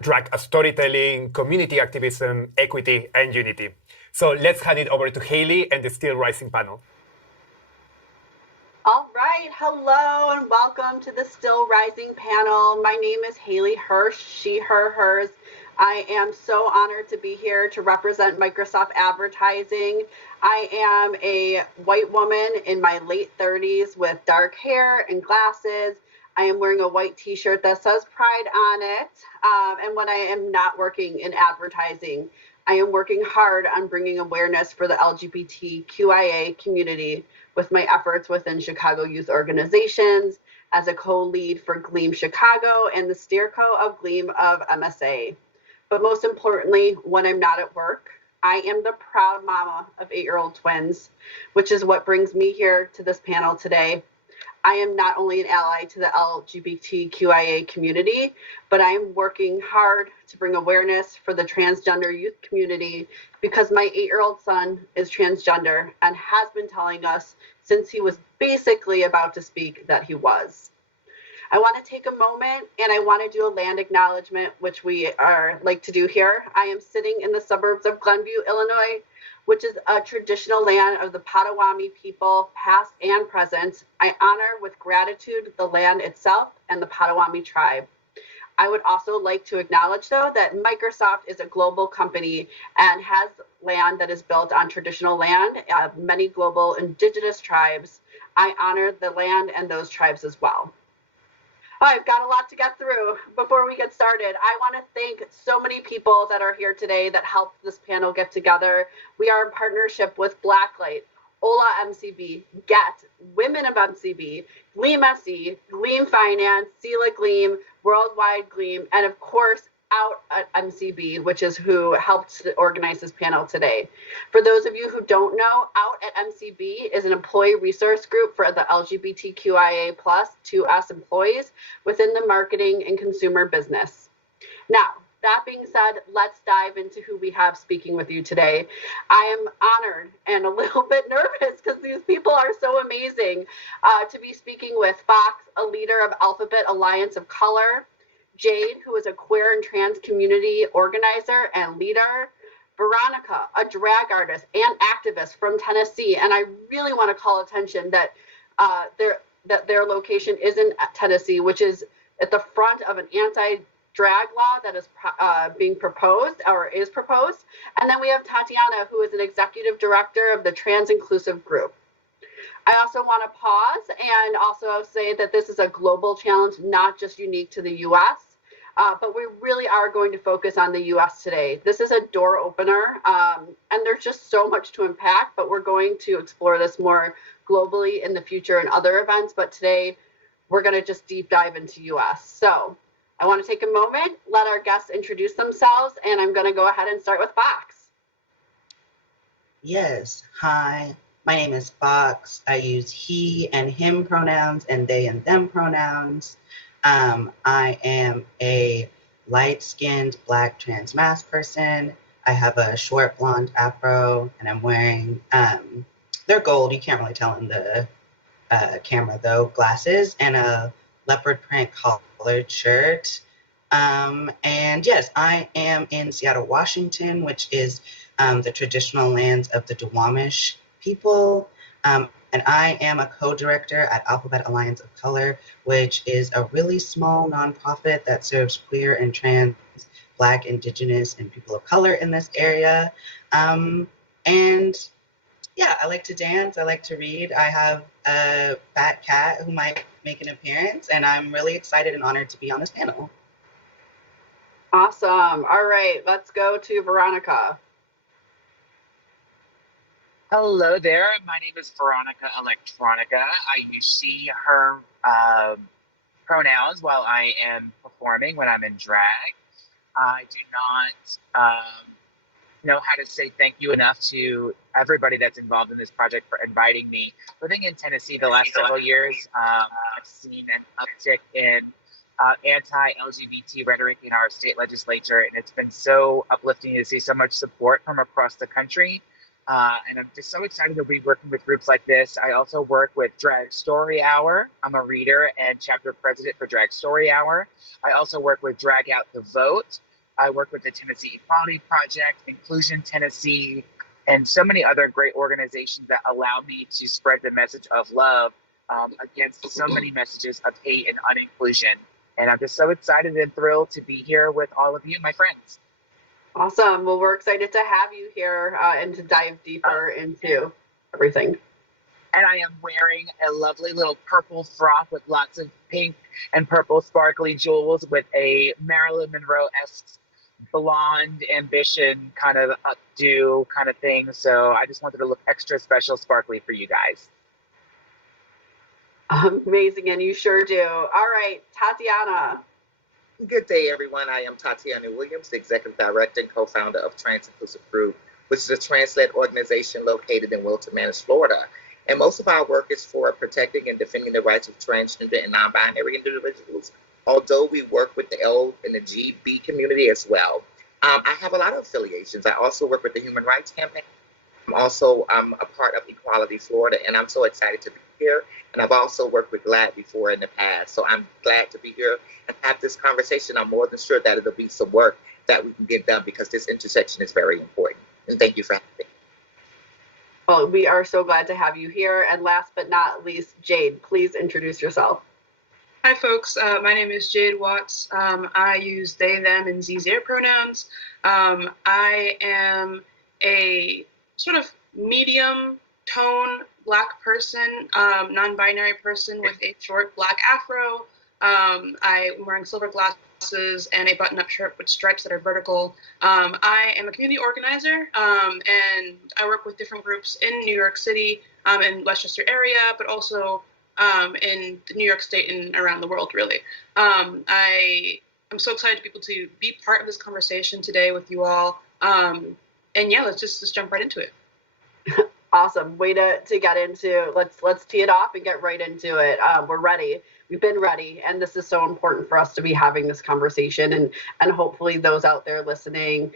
drag storytelling, community activism, equity, and unity. So let's hand it over to Haley and the Still Rising panel. All right, hello and welcome to the Still Rising panel. My name is Haley Hirsch, she, her, hers. I am so honored to be here to represent Microsoft Advertising. I am a white woman in my late 30s with dark hair and glasses. I am wearing a white t-shirt that says Pride on it. And when I am not working in advertising, I am working hard on bringing awareness for the LGBTQIA community with my efforts within Chicago youth organizations as a co-lead for Gleam Chicago and the steerco of Gleam of MSA. But most importantly, when I'm not at work, I am the proud mama of 8-year-old twins, which is what brings me here to this panel today. I am not only an ally to the LGBTQIA community, but I am working hard to bring awareness for the transgender youth community because my 8-year-old son is transgender and has been telling us since he was basically about to speak that he was. I want to take a moment and I want to do a land acknowledgement, which we like to do here. I am sitting in the suburbs of Glenview, Illinois, which is a traditional land of the Potawatomi people, past and present. I honor with gratitude the land itself and the Potawatomi tribe. I would also like to acknowledge, though, that Microsoft is a global company and has land that is built on traditional land of many global indigenous tribes. I honor the land and those tribes as well. I've got a lot to get through. Before we get started, I want to thank so many people that are here today that helped this panel get together. We are in partnership with Blacklight, Ola MCB, GET, Women of MCB, Gleam SE, Gleam Finance, Sela Gleam, Worldwide Gleam, and of course, Out at MCB, which is who helped organize this panel today. For those of you who don't know, Out at MCB is an employee resource group for the LGBTQIA+ 2S employees within the marketing and consumer business. Now, that being said, let's dive into who we have speaking with you today. I am honored and a little bit nervous because these people are so amazing to be speaking with Fox, a leader of Alphabet Alliance of Color, Jade, who is a queer and trans community organizer and leader, Veronica, a drag artist and activist from Tennessee. And I really want to call attention that their location is in Tennessee, which is at the front of an anti-drag law that is being proposed or is proposed. And then we have Tatiana, who is an executive director of the Trans Inclusive Group. I also want to pause and also say that this is a global challenge, not just unique to the U.S., but we really are going to focus on the U.S. today. This is a door opener, and there's just so much to unpack, but we're going to explore this more globally in the future and other events. But today, we're going to just deep dive into U.S. So I want to take a moment, let our guests introduce themselves, and I'm going to go ahead and start with Fox. Yes, hi. My name is Fox. I use he and him pronouns and they and them pronouns. I am a light-skinned Black trans mass person. I have a short blonde afro and I'm wearing, they're gold, you can't really tell in the camera though, glasses and a leopard print collared shirt. And yes, I am in Seattle, Washington, which is the traditional lands of the Duwamish people, and I am a co-director at Alphabet Alliance of Color, which is a really small nonprofit that serves queer and trans, Black, Indigenous, and people of color in this area. And yeah, I like to dance, I like to read. I have a fat cat who might make an appearance, and I'm really excited and honored to be on this panel. Awesome. All right, let's go to Veronica. Hello there. My name is Veronica Electronica. I use she, her pronouns while I am performing when I'm in drag. I do not know how to say thank you enough to everybody that's involved in this project for inviting me. Living in Tennessee the last several years, I've seen an uptick in anti-LGBT rhetoric in our state legislature, and it's been so uplifting to see so much support from across the country. And I'm just so excited to be working with groups like this. I also work with Drag Story Hour. I'm a reader and chapter president for Drag Story Hour. I also work with Drag Out the Vote. I work with the Tennessee Equality Project, Inclusion Tennessee, and so many other great organizations that allow me to spread the message of love against so many messages of hate and uninclusion. And I'm just so excited and thrilled to be here with all of you, my friends. Awesome. Well, we're excited to have you here and to dive deeper into everything. And I am wearing a lovely little purple frock with lots of pink and purple sparkly jewels with a Marilyn Monroe-esque blonde ambition kind of updo kind of thing. So I just wanted to look extra special, sparkly for you guys. Amazing, and you sure do. All right, Tatiana. Good day, everyone. I am Tatiana Williams, the Executive Director and Co-Founder of Trans Inclusive Group, which is a trans-led organization located in Wilton Manors, Florida. And most of our work is for protecting and defending the rights of transgender and non-binary individuals, although we work with the L and the GB community as well. I have a lot of affiliations. I also work with the Human Rights Campaign. I'm also a part of Equality Florida, and I'm so excited to be here. And I've also worked with GLAAD before in the past, so I'm glad to be here and have this conversation. I'm more than sure that it'll be some work that we can get done because this intersection is very important. And thank you for having me. Well, we are so glad to have you here. And last but not least, Jade, please introduce yourself. Hi, folks. My name is Jade Watts. I use they, them, and zero pronouns. I am a sort of medium tone Black person, non-binary person with a short Black afro. I'm wearing silver glasses and a button-up shirt with stripes that are vertical. I am a community organizer, and I work with different groups in New York City, in Westchester area, but also in the New York State and around the world, really. I am so excited to be able to be part of this conversation today with you all. And yeah, let's just jump right into it. Awesome. Way to get into, let's tee it off and get right into it. We're ready. We've been ready, and this is so important for us to be having this conversation, and hopefully those out there listening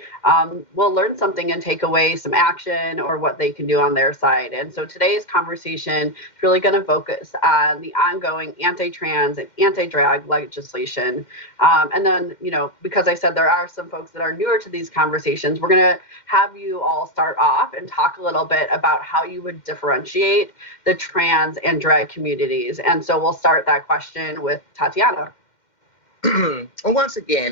will learn something and take away some action or what they can do on their side. And so today's conversation is really going to focus on the ongoing anti-trans and anti-drag legislation. And then, because I said there are some folks that are newer to these conversations, we're going to have you all start off and talk a little bit about how you would differentiate the trans and drag communities. And so we'll start that question with Tatiana. Well, once again,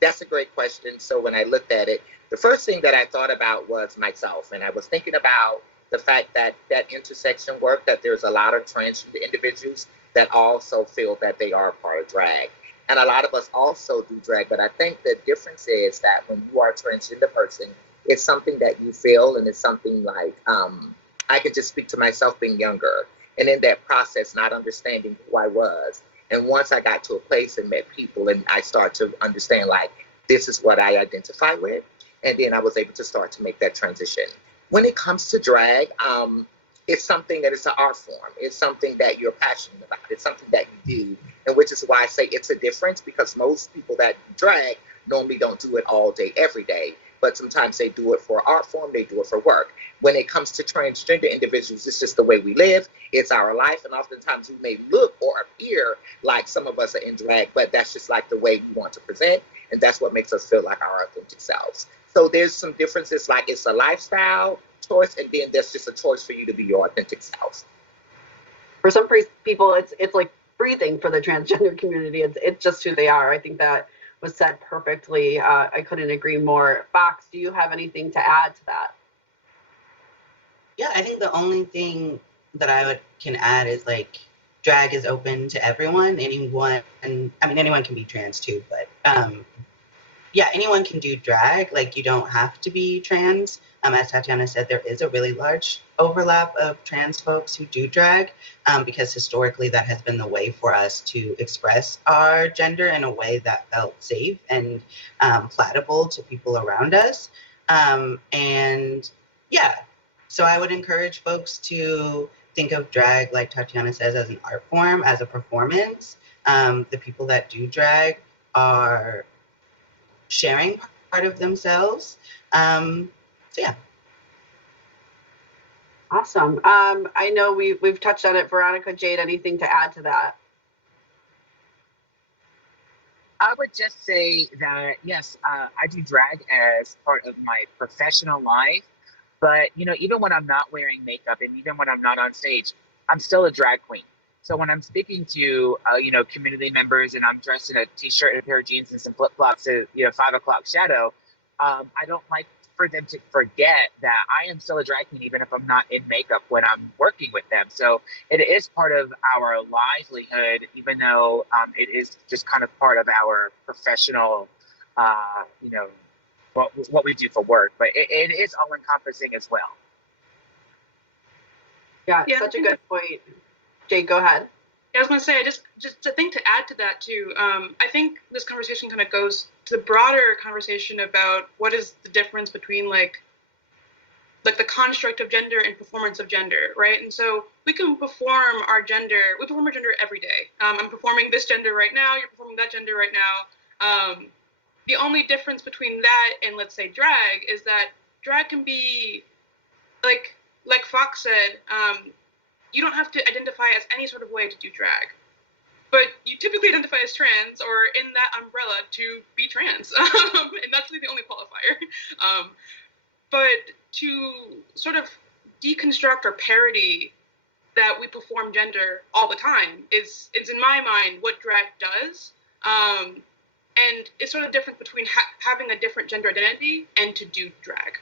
that's a great question. So when I looked at it, the first thing that I thought about was myself. And I was thinking about the fact that intersection work, that there's a lot of transgender individuals that also feel that they are a part of drag. And a lot of us also do drag. But I think the difference is that when you are a transgender person, it's something that you feel, and it's something like, I could just speak to myself being younger. And in that process, not understanding who I was. And once I got to a place and met people, and I started to understand, like, this is what I identify with. And then I was able to start to make that transition. When it comes to drag, it's something that is an art form. It's something that you're passionate about. It's something that you do. And which is why I say it's a difference, because most people that drag normally don't do it all day, every day. But sometimes they do it for art form, they do it for work. When it comes to transgender individuals, it's just the way we live, it's our life, and oftentimes we may look or appear like some of us are in drag, but that's just like the way we want to present, and that's what makes us feel like our authentic selves. So there's some differences, like it's a lifestyle choice, and then there's just a choice for you to be your authentic self. For some people, it's like breathing for the transgender community. It's just who they are. I think that was said perfectly. I couldn't agree more. Fox, do you have anything to add to that? Yeah, I think the only thing that I can add is, like, drag is open to everyone. Anyone can be trans too, but yeah, anyone can do drag. Like, you don't have to be trans. As Tatiana said, there is a really large overlap of trans folks who do drag, because historically that has been the way for us to express our gender in a way that felt safe and palatable to people around us. And yeah, so I would encourage folks to think of drag, like Tatiana says, as an art form, as a performance. The people that do drag are sharing part of themselves. So yeah. Awesome. I know we've touched on it. Veronica, Jade, anything to add to that? I would just say that, yes, I do drag as part of my professional life. But, even when I'm not wearing makeup and even when I'm not on stage, I'm still a drag queen. So when I'm speaking to, community members and I'm dressed in a t-shirt and a pair of jeans and some flip-flops at, 5 o'clock shadow, I don't like for them to forget that I am still a drag queen, even if I'm not in makeup when I'm working with them. So it is part of our livelihood, even though it is just kind of part of our professional you know, what we do for work, but it is all encompassing as well. Yeah, Yeah, such a good point. Jay, go ahead. I was going to say, just I think to add to that too, I think this conversation kind of goes to the broader conversation about what is the difference between like the construct of gender and performance of gender, right? And so we can perform our gender every day. I'm performing this gender right now, you're performing that gender right now. The only difference between that and, let's say, drag is that drag can be, like Fox said, you don't have to identify as any sort of way to do drag. But you typically identify as trans or in that umbrella to be trans. And that's really the only qualifier. But to sort of deconstruct or parody that we perform gender all the time is in my mind what drag does. And it's sort of different between having a different gender identity and to do drag.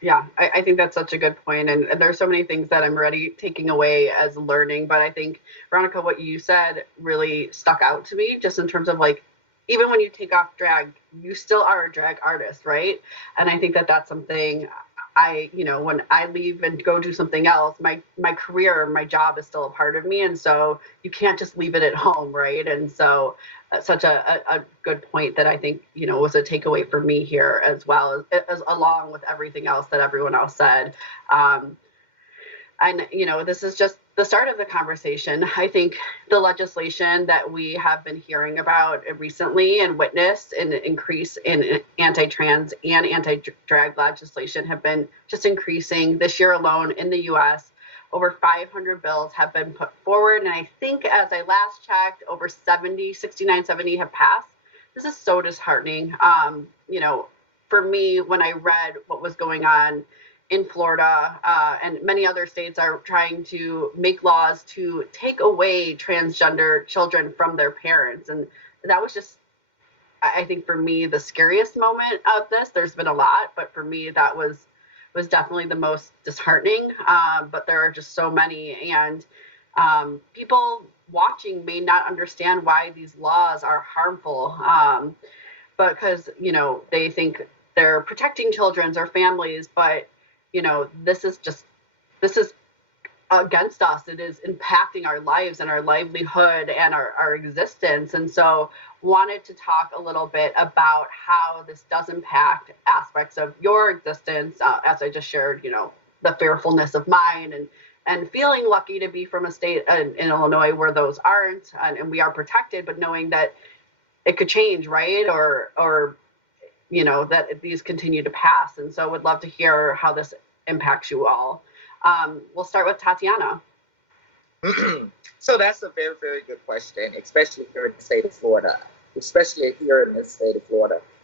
Yeah, I think that's such a good point. And there's so many things that I'm already taking away as learning. But I think, Veronica, what you said really stuck out to me, just in terms of like, even when you take off drag, you still are a drag artist, right? And I think that that's something when I leave and go do something else, my career, my job is still a part of me. And so you can't just leave it at home, right? And so that's such a good point that I think, was a takeaway for me here as well, as along with everything else that everyone else said. And, this is just the start of the conversation. I think the legislation that we have been hearing about recently and witnessed an increase in anti-trans and anti-drag legislation have been just increasing. This year alone in the US, over 500 bills have been put forward. And I think as I last checked, over 69, 70 have passed. This is so disheartening. For me, when I read what was going on in Florida and many other states are trying to make laws to take away transgender children from their parents. And that was just, I think for me, the scariest moment of this. There's been a lot, but for me, that was definitely the most disheartening. But there are just so many. And people watching may not understand why these laws are harmful, because, they think they're protecting children or families, but this is against us. It is impacting our lives and our livelihood and our existence. And so wanted to talk a little bit about how this does impact aspects of your existence, as I just shared, the fearfulness of mine and feeling lucky to be from a state in Illinois where those aren't, and we are protected, but knowing that it could change, right? Or that these continue to pass. And so would love to hear how this impacts you all. We'll start with Tatiana. So that's a very, very good question, especially here in the state of Florida,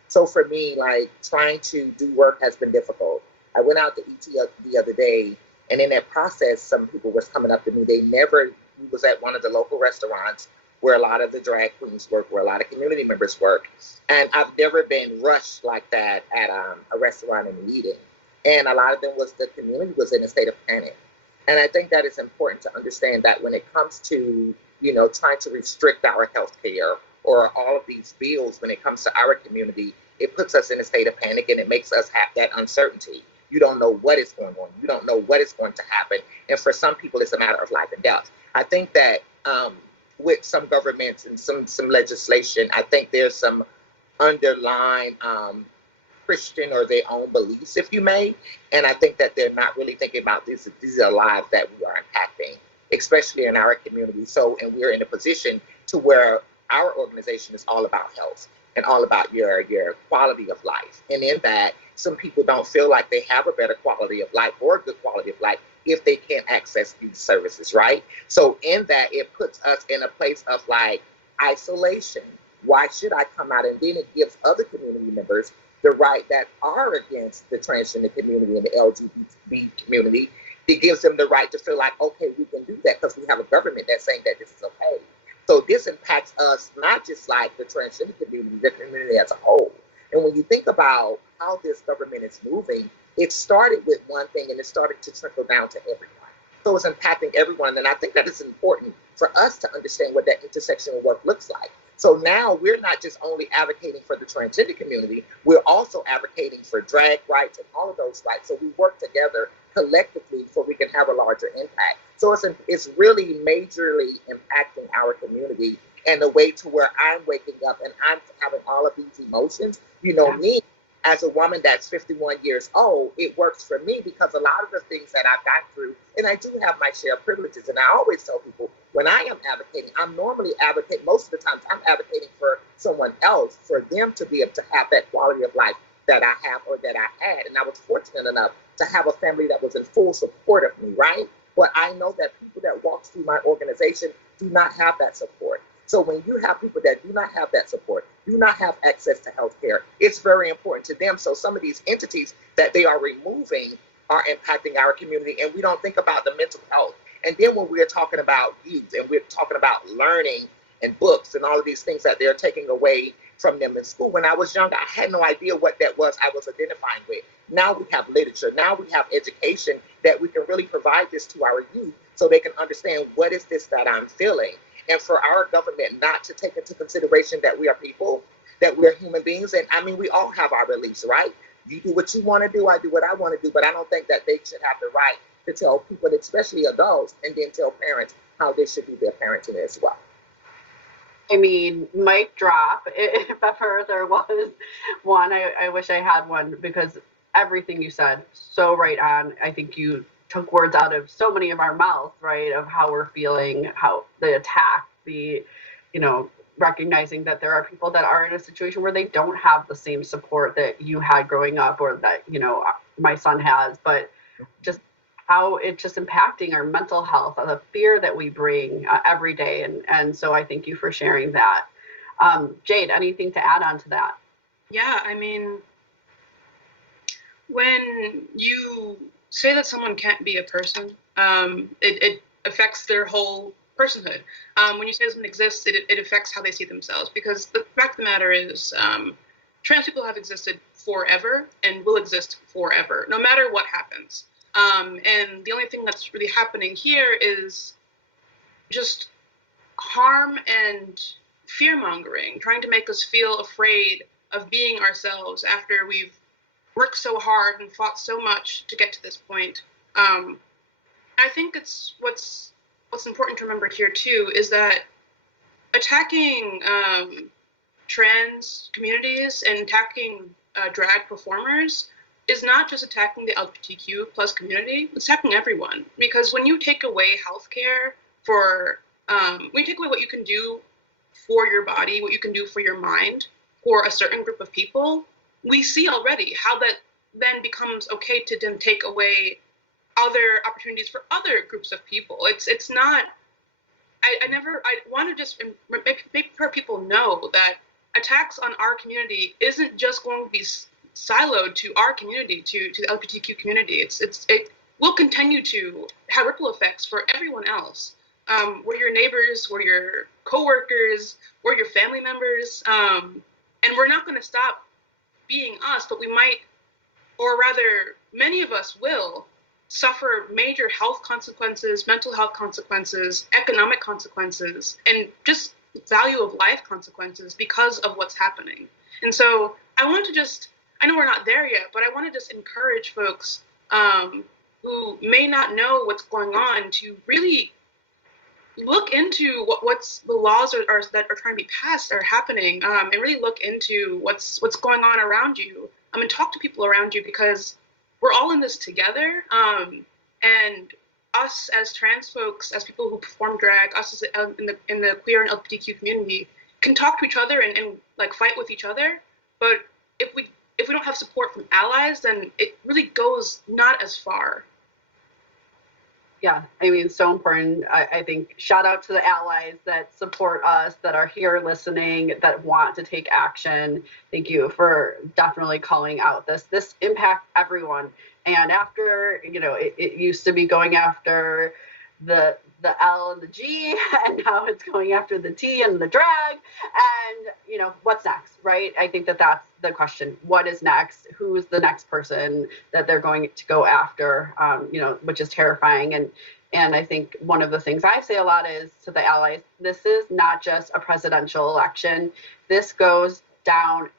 So for me, trying to do work has been difficult. I went out to ET the other day, and in that process, some people was coming up to me. We was at one of the local restaurants where a lot of the drag queens work, where a lot of community members work. And I've never been rushed like that at a restaurant in a meeting. And a lot of them the community was in a state of panic. And I think that it's important to understand that when it comes to, trying to restrict our health care or all of these bills, when it comes to our community, it puts us in a state of panic and it makes us have that uncertainty. You don't know what is going on. You don't know what is going to happen. And for some people, it's a matter of life and death. I think that with some governments and some legislation, I think there's some underlying Christian or their own beliefs, if you may. And I think that they're not really thinking about these are lives that we are impacting, especially in our community. So, and we're in a position to where our organization is all about health and all about your quality of life. And in that, some people don't feel like they have a better quality of life or a good quality of life if they can't access these services, right? So in that, it puts us in a place of isolation. Why should I come out? And then it gives other community members the right that are against the transgender community and the LGBT community. It gives them the right to feel like, okay, we can do that because we have a government that's saying that this is okay. So this impacts us, not just the transgender community, the community as a whole. And when you think about how this government is moving, it started with one thing and it started to trickle down to everyone. So it's impacting everyone. And I think that it's important for us to understand what that intersectional work looks like. So now we're not just only advocating for the transgender community, we're also advocating for drag rights and all of those rights. So we work together collectively so we can have a larger impact. So it's really majorly impacting our community and the way to where I'm waking up and I'm having all of these emotions. You know, me as a woman that's 51 years old, it works for me because a lot of the things that I've got through, and I do have my share of privileges, and I always tell people, when I am advocating, I'm normally advocating, most of the times I'm advocating for someone else, for them to be able to have that quality of life that I have or that I had. And I was fortunate enough to have a family that was in full support of me, right? But I know that people that walk through my organization do not have that support. So when you have people that do not have that support, do not have access to health care, it's very important to them. So some of these entities that they are removing are impacting our community, and we don't think about the mental health. And then when we're talking about youth and we're talking about learning and books and all of these things that they're taking away from them in school. When I was young, I had no idea what that was I was identifying with. Now we have literature. Now we have education that we can really provide this to our youth so they can understand what is this that I'm feeling. And for our government not to take into consideration that we are people, that we're human beings. And I mean, we all have our beliefs, right? You do what you want to do, I do what I want to do. But I don't think that they should have the right to tell people, especially adults, and then tell parents how they should do their parenting as well. I mean, mic drop. If ever there was one, I wish I had one, because everything you said, so right on. I think you took words out of so many of our mouths, right, of how we're feeling, how the attack, the, you know, recognizing that there are people that are in a situation where they don't have the same support that you had growing up, or that, you know, my son has, but just how it's just impacting our mental health, the fear that we bring every day. And so I thank you for sharing that. Jade, anything to add on to that? Yeah, I mean, when you say that someone can't be a person, it affects their whole personhood. When you say doesn't exist, it affects how they see themselves, because the fact of the matter is, trans people have existed forever and will exist forever, no matter what happens. And the only thing that's really happening here is just harm and fear-mongering, trying to make us feel afraid of being ourselves after we've worked so hard and fought so much to get to this point. I think it's what's important to remember here too is that attacking trans communities and attacking drag performers is not just attacking the LGBTQ plus community, it's attacking everyone. Because when you take away healthcare for, when you take away what you can do for your body, what you can do for your mind, for a certain group of people, we see already how that then becomes okay to then take away other opportunities for other groups of people. It's not, I want to just make sure people know that attacks on our community isn't just going to be siloed to our community, to the LGBTQ community. It will continue to have ripple effects for everyone else. We're your neighbors, we're your coworkers, we're your family members, and we're not going to stop being us, but we might, or rather, many of us will suffer major health consequences, mental health consequences, economic consequences, and just value of life consequences because of what's happening. And so I want to just, I know we're not there yet, but I want to just encourage folks who may not know what's going on to really look into what's the laws that are trying to be passed are happening, and really look into what's going on around you, and talk to people around you, because we're all in this together. And us as trans folks, as people who perform drag, us as in the queer and LGBTQ community, can talk to each other and like fight with each other. But if we don't have support from allies, then it really goes not as far. Yeah, I mean, it's so important. I think shout out to the allies that support us, that are here listening, that want to take action. Thank you for definitely calling out this impacts everyone. And after, you know, it used to be going after the L and the G, and now it's going after the T and the drag. And, you know, what's next, right? I think that that's the question. What is next? Who's the next person that they're going to go after, you know, which is terrifying. And I think one of the things I say a lot is to the allies, this is not just a presidential election. This goes down.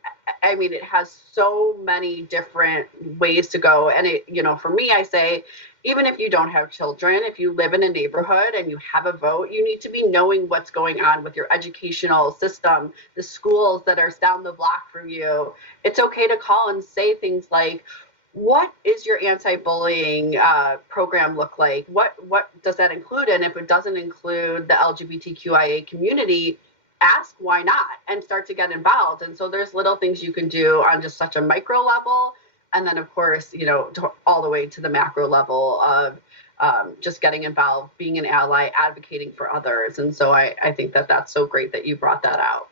I mean, it has so many different ways to go. And it, you know, for me, I say, even if you don't have children, if you live in a neighborhood and you have a vote, you need to be knowing what's going on with your educational system, the schools that are down the block from you. It's okay to call and say things like, what is your anti-bullying program look like? What does that include? And if it doesn't include the LGBTQIA community, ask why not and start to get involved. And so there's little things you can do on just such a micro level. And then, of course, you know, all the way to the macro level of just getting involved, being an ally, advocating for others. And so I think that that's so great that you brought that out.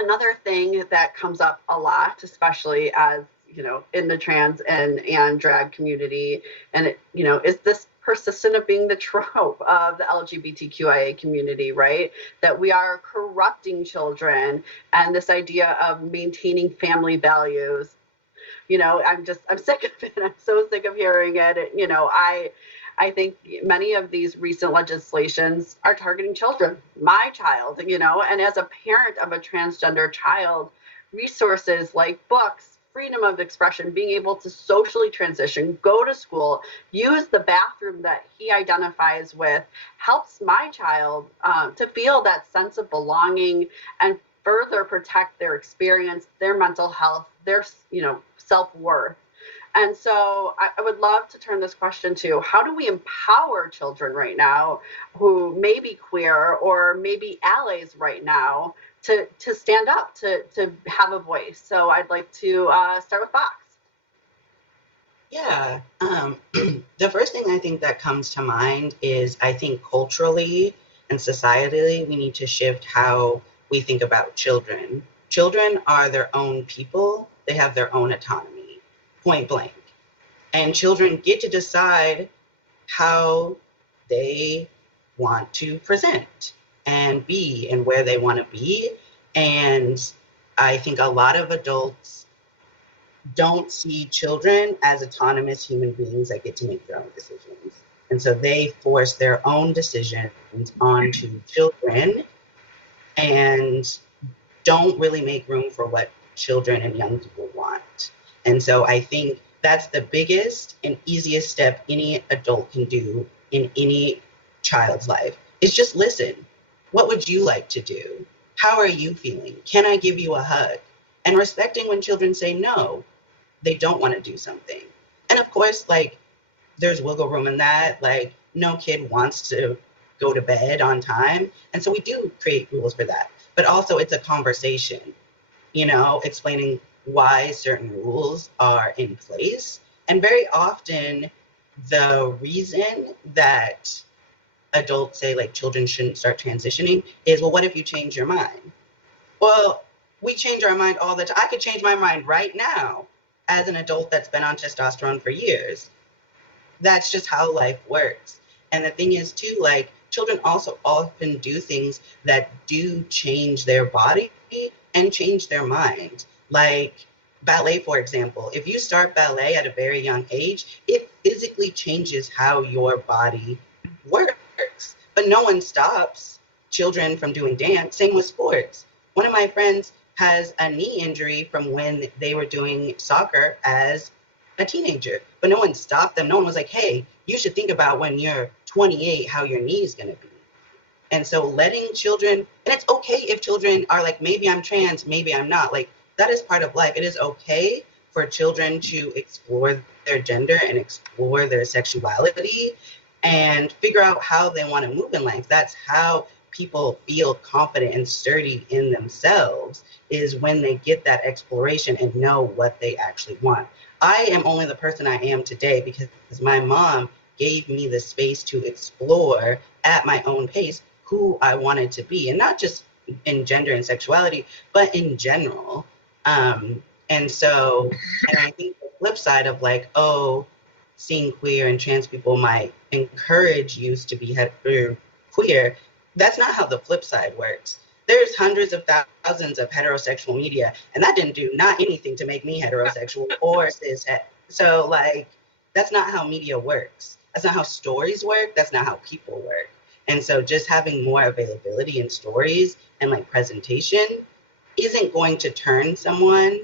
Another thing that comes up a lot, especially as, you know, in the trans and drag community, and it, you know, is this persistent of being the trope of the LGBTQIA community, right? That we are corrupting children, and this idea of maintaining family values. You know, I'm sick of it. I'm so sick of hearing it. You know, I think many of these recent legislations are targeting children, my child, you know, and as a parent of a transgender child, resources like books, freedom of expression, being able to socially transition, go to school, use the bathroom that he identifies with, helps my child to feel that sense of belonging and further protect their experience, their mental health, their, you know, self-worth. And so I would love to turn this question to, how do we empower children right now who may be queer or maybe allies right now to stand up, to have a voice? So I'd like to start with Fox. Yeah, the first thing I think that comes to mind is, I think culturally and societally, we need to shift how we think about children. Children are their own people. They have their own autonomy, point blank. And children get to decide how they want to present and be and where they want to be. And I think a lot of adults don't see children as autonomous human beings that get to make their own decisions. And so they force their own decisions onto children and don't really make room for what children and young people want. And so I think that's the biggest and easiest step any adult can do in any child's life, is just listen. What would you like to do? How are you feeling? Can I give you a hug? And respecting when children say no, they don't want to do something. And of course, like, there's wiggle room in that. Like, no kid wants to go to bed on time. And so we do create rules for that. But also it's a conversation, you know, explaining why certain rules are in place. And very often the reason that adults say like children shouldn't start transitioning is, well, what if you change your mind? Well, we change our mind all the time. I could change my mind right now as an adult that's been on testosterone for years. That's just how life works. And the thing is too, like, children also often do things that do change their body and change their mind. Like ballet, for example. If you start ballet at a very young age, it physically changes how your body works. But no one stops children from doing dance. Same with sports. One of my friends has a knee injury from when they were doing soccer as a teenager, but no one stopped them. No one was like, hey, you should think about when you're 28, how your knee is going to be. And so letting children, and it's okay if children are like, maybe I'm trans, maybe I'm not. Like, that is part of life. It is okay for children to explore their gender and explore their sexuality and figure out how they want to move in life. That's how people feel confident and sturdy in themselves, is when they get that exploration and know what they actually want. I am only the person I am today because my mom gave me the space to explore at my own pace who I wanted to be, and not just in gender and sexuality, but in general. And I think the flip side of like, oh, seeing queer and trans people might encourage youth to be queer, that's not how the flip side works. There's hundreds of thousands of heterosexual media, and that didn't do not anything to make me heterosexual or cishet. So like, that's not how media works. That's not how stories work. That's not how people work. And so just having more availability in stories and like presentation isn't going to turn someone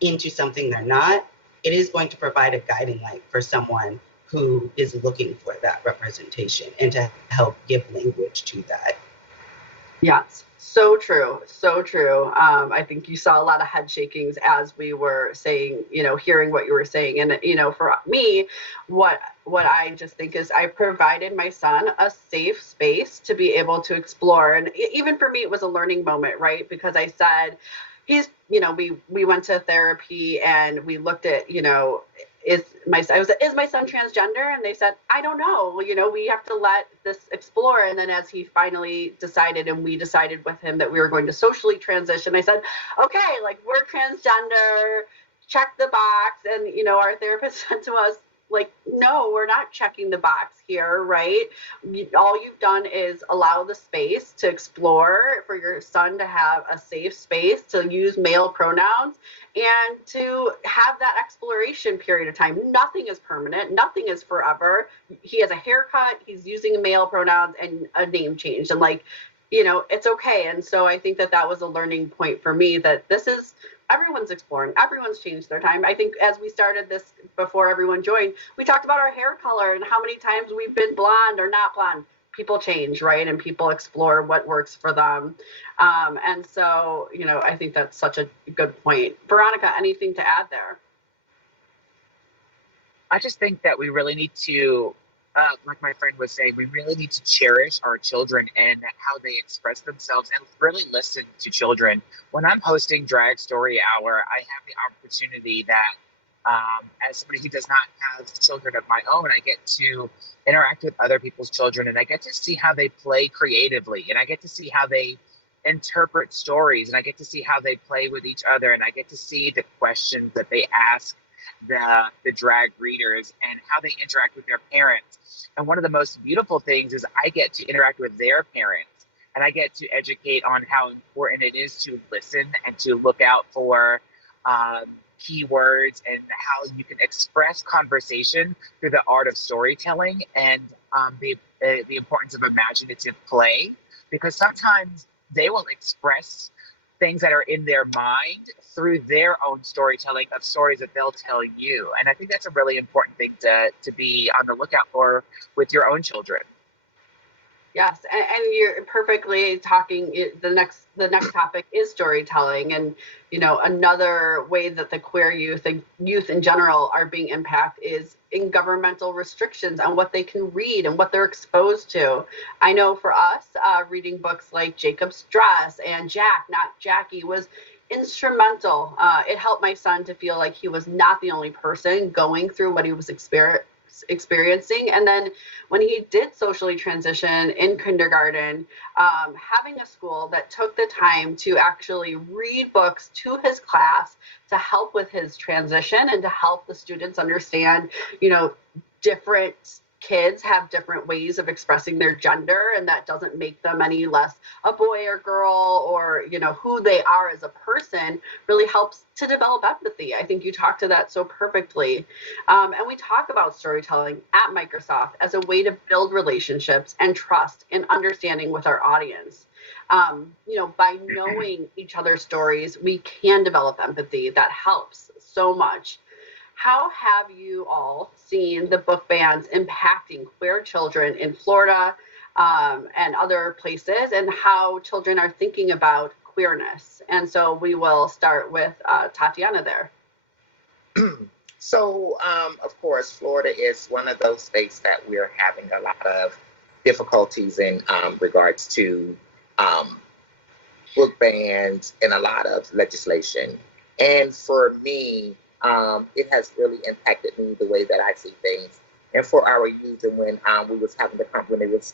into something they're not. It is going to provide a guiding light for someone who is looking for that representation and to help give language to that. Yes, so true, so true. I think you saw a lot of head shakings as we were saying, hearing what you were saying. And, for me, what I just think is I provided my son a safe space to be able to explore. And even for me, it was a learning moment, right? Because I said, we went to therapy and we looked at, is my son transgender? And they said, I don't know. We have to let this explore. And then as he finally decided, and we decided with him that we were going to socially transition, I said, okay, like we're transgender, check the box. And, our therapist said to us, like, no, we're not checking the box here, right? All you've done is allow the space to explore, for your son to have a safe space to use male pronouns and to have that exploration period of time. Nothing is permanent. Nothing is forever. He has a haircut. He's using male pronouns and a name change. And it's okay. And so I think that was a learning point for me, that everyone's exploring. Everyone's changed their time. I think as we started this, before everyone joined, we talked about our hair color and how many times we've been blonde or not blonde. People change, right? And people explore what works for them. And so, I think that's such a good point. Veronica, anything to add there? I just think that we really need to, like my friend was saying, we really need to cherish our children and how they express themselves and really listen to children. When I'm hosting Drag Story Hour, I have the opportunity that as somebody who does not have children of my own, I get to interact with other people's children, and I get to see how they play creatively, and I get to see how they interpret stories, and I get to see how they play with each other, and I get to see the questions that they ask the drag readers and how they interact with their parents. And one of the most beautiful things is I get to interact with their parents, and I get to educate on how important it is to listen and to look out for keywords and how you can express conversation through the art of storytelling, and the importance of imaginative play, because sometimes they will express things that are in their mind through their own storytelling of stories that they'll tell you. And I think that's a really important thing to be on the lookout for with your own children. Yes, and you're perfectly talking. The next topic is storytelling, and another way that the queer youth and youth in general are being impacted is in governmental restrictions on what they can read and what they're exposed to. I know for us, reading books like Jacob's Dress and Jack, Not Jackie, was instrumental. It helped my son to feel like he was not the only person going through what he was experiencing. And then when he did socially transition in kindergarten, having a school that took the time to actually read books to his class to help with his transition and to help the students understand, different kids have different ways of expressing their gender, and that doesn't make them any less a boy or girl, or who they are as a person, really helps to develop empathy. I think you talked to that so perfectly. And we talk about storytelling at Microsoft as a way to build relationships and trust and understanding with our audience. By knowing each other's stories, we can develop empathy. That helps so much. How have you all seen the book bans impacting queer children in Florida and other places, and how children are thinking about queerness? And so we will start with Tatiana there. So, of course, Florida is one of those states that we're having a lot of difficulties in regards to book bans and a lot of legislation. And for me, it has really impacted me the way that I see things. And for our youth, and when we was having when it was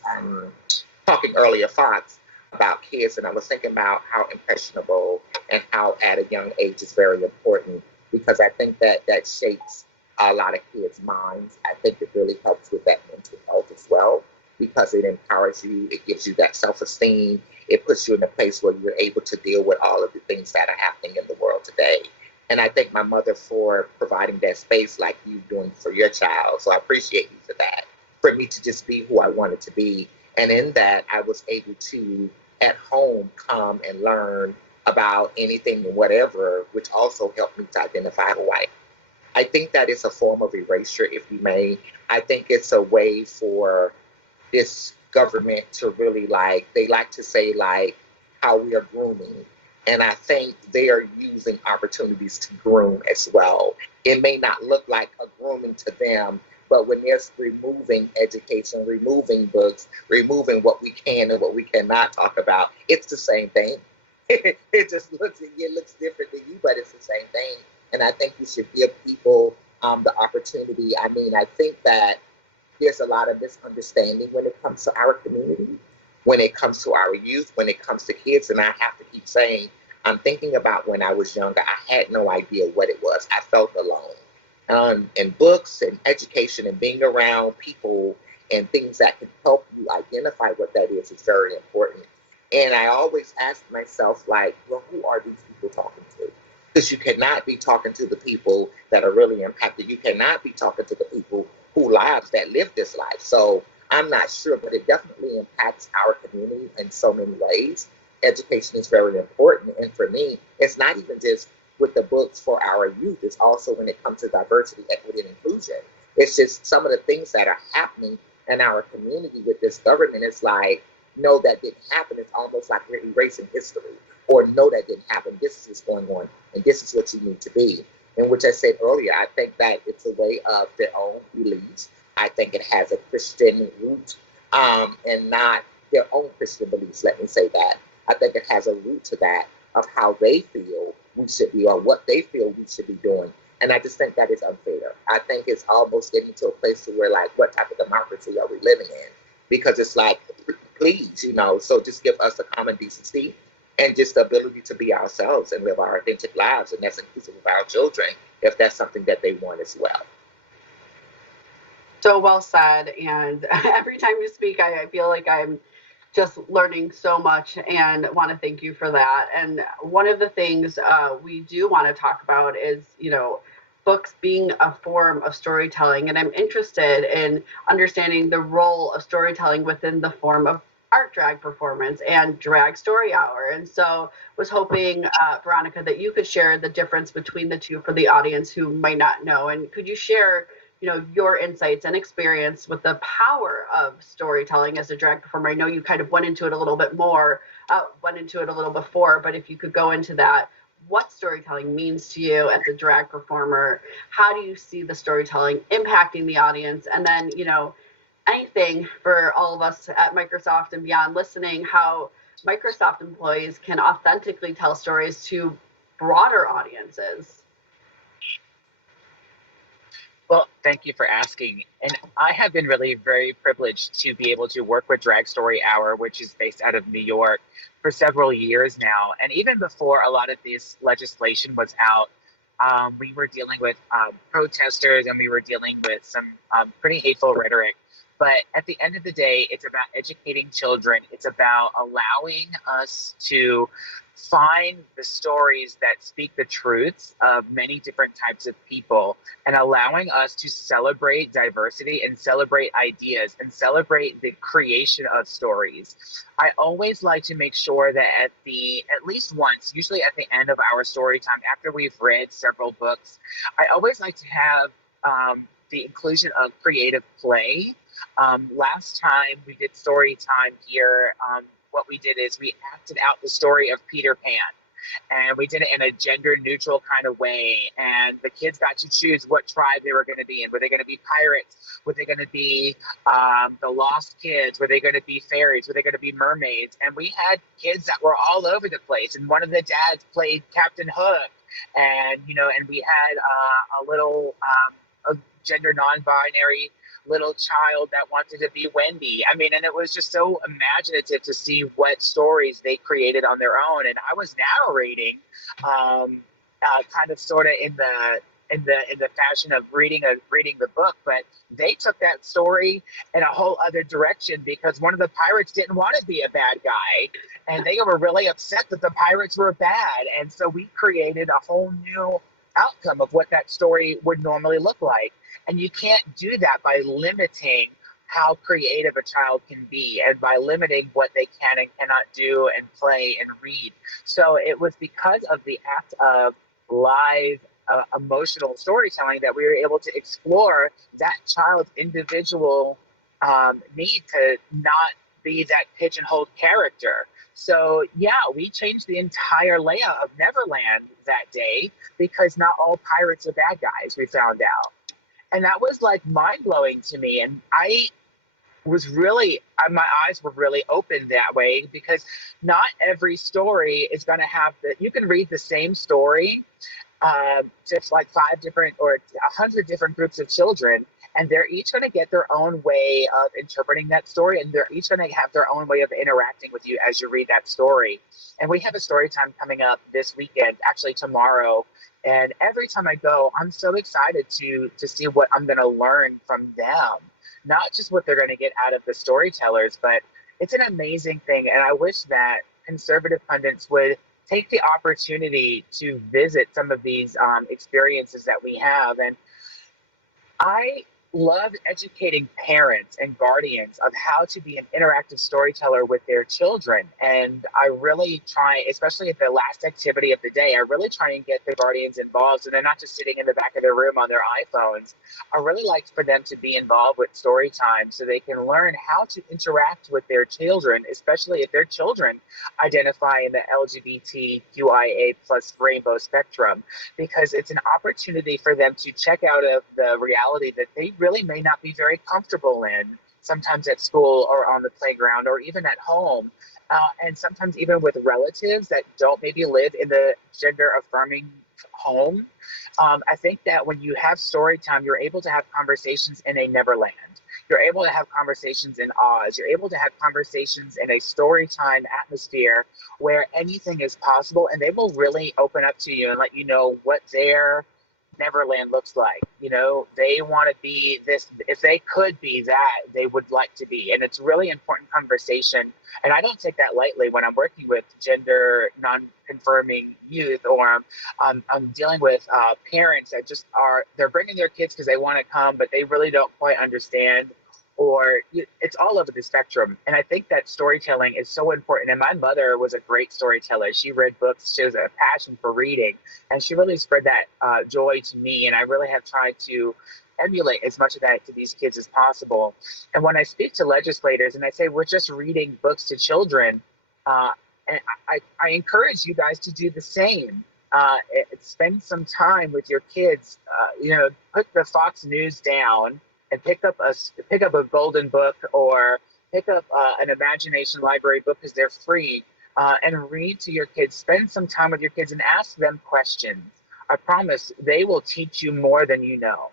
talking earlier, Fox, about kids, and I was thinking about how impressionable and how at a young age is very important, because I think that shapes a lot of kids' minds. I think it really helps with that mental health as well, because it empowers you, it gives you that self-esteem, it puts you in a place where you're able to deal with all of the things that are happening in the world today. And I thank my mother for providing that space like you doing for your child. So I appreciate you for that, for me to just be who I wanted to be. And in that, I was able to, at home, come and learn about anything and whatever, which also helped me to identify who I am. I think that is a form of erasure, if you may. I think it's a way for this government to really, like, they like to say, like, how we are grooming. And I think they are using opportunities to groom as well. It may not look like a grooming to them, but when there's removing education, removing books, removing what we can and what we cannot talk about, it's the same thing. It just looks different to you, but it's the same thing. And I think you should give people the opportunity. I mean, I think that there's a lot of misunderstanding when it comes to our community, when it comes to our youth, when it comes to kids. And I have to keep saying, I'm thinking about when I was younger, I had no idea what it was. I felt alone. And books and education and being around people and things that can help you identify what that is very important. And I always ask myself, like, well, who are these people talking to? Because you cannot be talking to the people that are really impacted. You cannot be talking to the people whose lives that live this life. So I'm not sure, but it definitely impacts our community in so many ways. Education is very important. And for me, it's not even just with the books for our youth. It's also when it comes to diversity, equity, and inclusion. It's just some of the things that are happening in our community with this government. It's like, no, that didn't happen. It's almost like we're erasing history. Or no, that didn't happen. This is what's going on, and this is what you need to be. And which I said earlier, I think that it's a way of their own beliefs. I think it has a Christian root, and not their own Christian beliefs. Let me say that. I think it has a root to that of how they feel we should be, or what they feel we should be doing. And I just think that is unfair. I think it's almost getting to a place to where, like, what type of democracy are we living in? Because it's like, please, so just give us a common decency and just the ability to be ourselves and live our authentic lives. And that's inclusive of our children, if that's something that they want as well. So well said. And every time you speak, I feel like I'm just learning so much and want to thank you for that. And one of the things we do want to talk about is, books being a form of storytelling. And I'm interested in understanding the role of storytelling within the form of art drag performance and drag story hour. And so was hoping, Veronica, that you could share the difference between the two for the audience who might not know. And could you share, your insights and experience with the power of storytelling as a drag performer? I know you kind of went into it a little before, but if you could go into that, what storytelling means to you as a drag performer, how do you see the storytelling impacting the audience? And then, anything for all of us at Microsoft and beyond listening, how Microsoft employees can authentically tell stories to broader audiences. Well, thank you for asking. And I have been really very privileged to be able to work with Drag Story Hour, which is based out of New York, for several years now. And even before a lot of this legislation was out, we were dealing with protesters, and we were dealing with some pretty hateful rhetoric. But at the end of the day, it's about educating children. It's about allowing us to find the stories that speak the truths of many different types of people, and allowing us to celebrate diversity and celebrate ideas and celebrate the creation of stories. I always like to make sure that at least once, usually at the end of our story time, after we've read several books, I always like to have the inclusion of creative play. Last time we did story time here, what we did is we acted out the story of Peter Pan, and we did it in a gender neutral kind of way. And the kids got to choose what tribe they were going to be in. Were they going to be pirates? Were they going to be the lost kids? Were they going to be fairies? Were they going to be mermaids? And we had kids that were all over the place. And one of the dads played Captain Hook, and and we had a little a gender non-binary little child that wanted to be Wendy. I mean, and it was just so imaginative to see what stories they created on their own. And I was narrating kind of sort of in in the fashion of reading the book, but they took that story in a whole other direction because one of the pirates didn't want to be a bad guy, and they were really upset that the pirates were bad, and so we created a whole new outcome of what that story would normally look like. And you can't do that by limiting how creative a child can be and by limiting what they can and cannot do and play and read. So it was because of the act of live emotional storytelling that we were able to explore that child's individual need to not be that pigeonholed character. So yeah, we changed the entire layout of Neverland that day because not all pirates are bad guys, we found out. And that was like mind-blowing to me. And I was really, my eyes were really open that way because not every story is going to have you can read the same story to like 5 different or 100 different groups of children, and they're each going to get their own way of interpreting that story, and they're each going to have their own way of interacting with you as you read that story. And we have a story time coming up this weekend, actually tomorrow, and every time I go, I'm so excited to see what I'm going to learn from them. Not just what they're going to get out of the storytellers, but it's an amazing thing. And I wish that conservative pundits would take the opportunity to visit some of these experiences that we have. And I love educating parents and guardians of how to be an interactive storyteller with their children. And I really try, especially at the last activity of the day, I really try and get the guardians involved. So they're not just sitting in the back of their room on their iPhones. I really like for them to be involved with story time so they can learn how to interact with their children, especially if their children identify in the LGBTQIA plus rainbow spectrum, because it's an opportunity for them to check out of the reality that they really may not be very comfortable in, sometimes at school or on the playground or even at home, and sometimes even with relatives that don't maybe live in the gender affirming home. I think that when you have story time, you're able to have conversations in a Neverland. You're able to have conversations in Oz. You're able to have conversations in a story time atmosphere where anything is possible, and they will really open up to you and let you know what their Neverland looks like. You know, they want to be this. If they could be that, they would like to be. And it's really important conversation. And I don't take that lightly when I'm working with gender non-confirming youth, or I'm dealing with parents that just they're bringing their kids because they want to come, but they really don't quite understand. Or it's all over the spectrum. And I think that storytelling is so important. And my mother was a great storyteller. She read books. She has a passion for reading. And she really spread that joy to me. And I really have tried to emulate as much of that to these kids as possible. And when I speak to legislators and I say, we're just reading books to children, and I encourage you guys to do the same. Spend some time with your kids. Put the Fox News down and pick up a golden book, or pick up an imagination library book because they're free, and read to your kids. Spend some time with your kids and ask them questions. I promise they will teach you more than you know.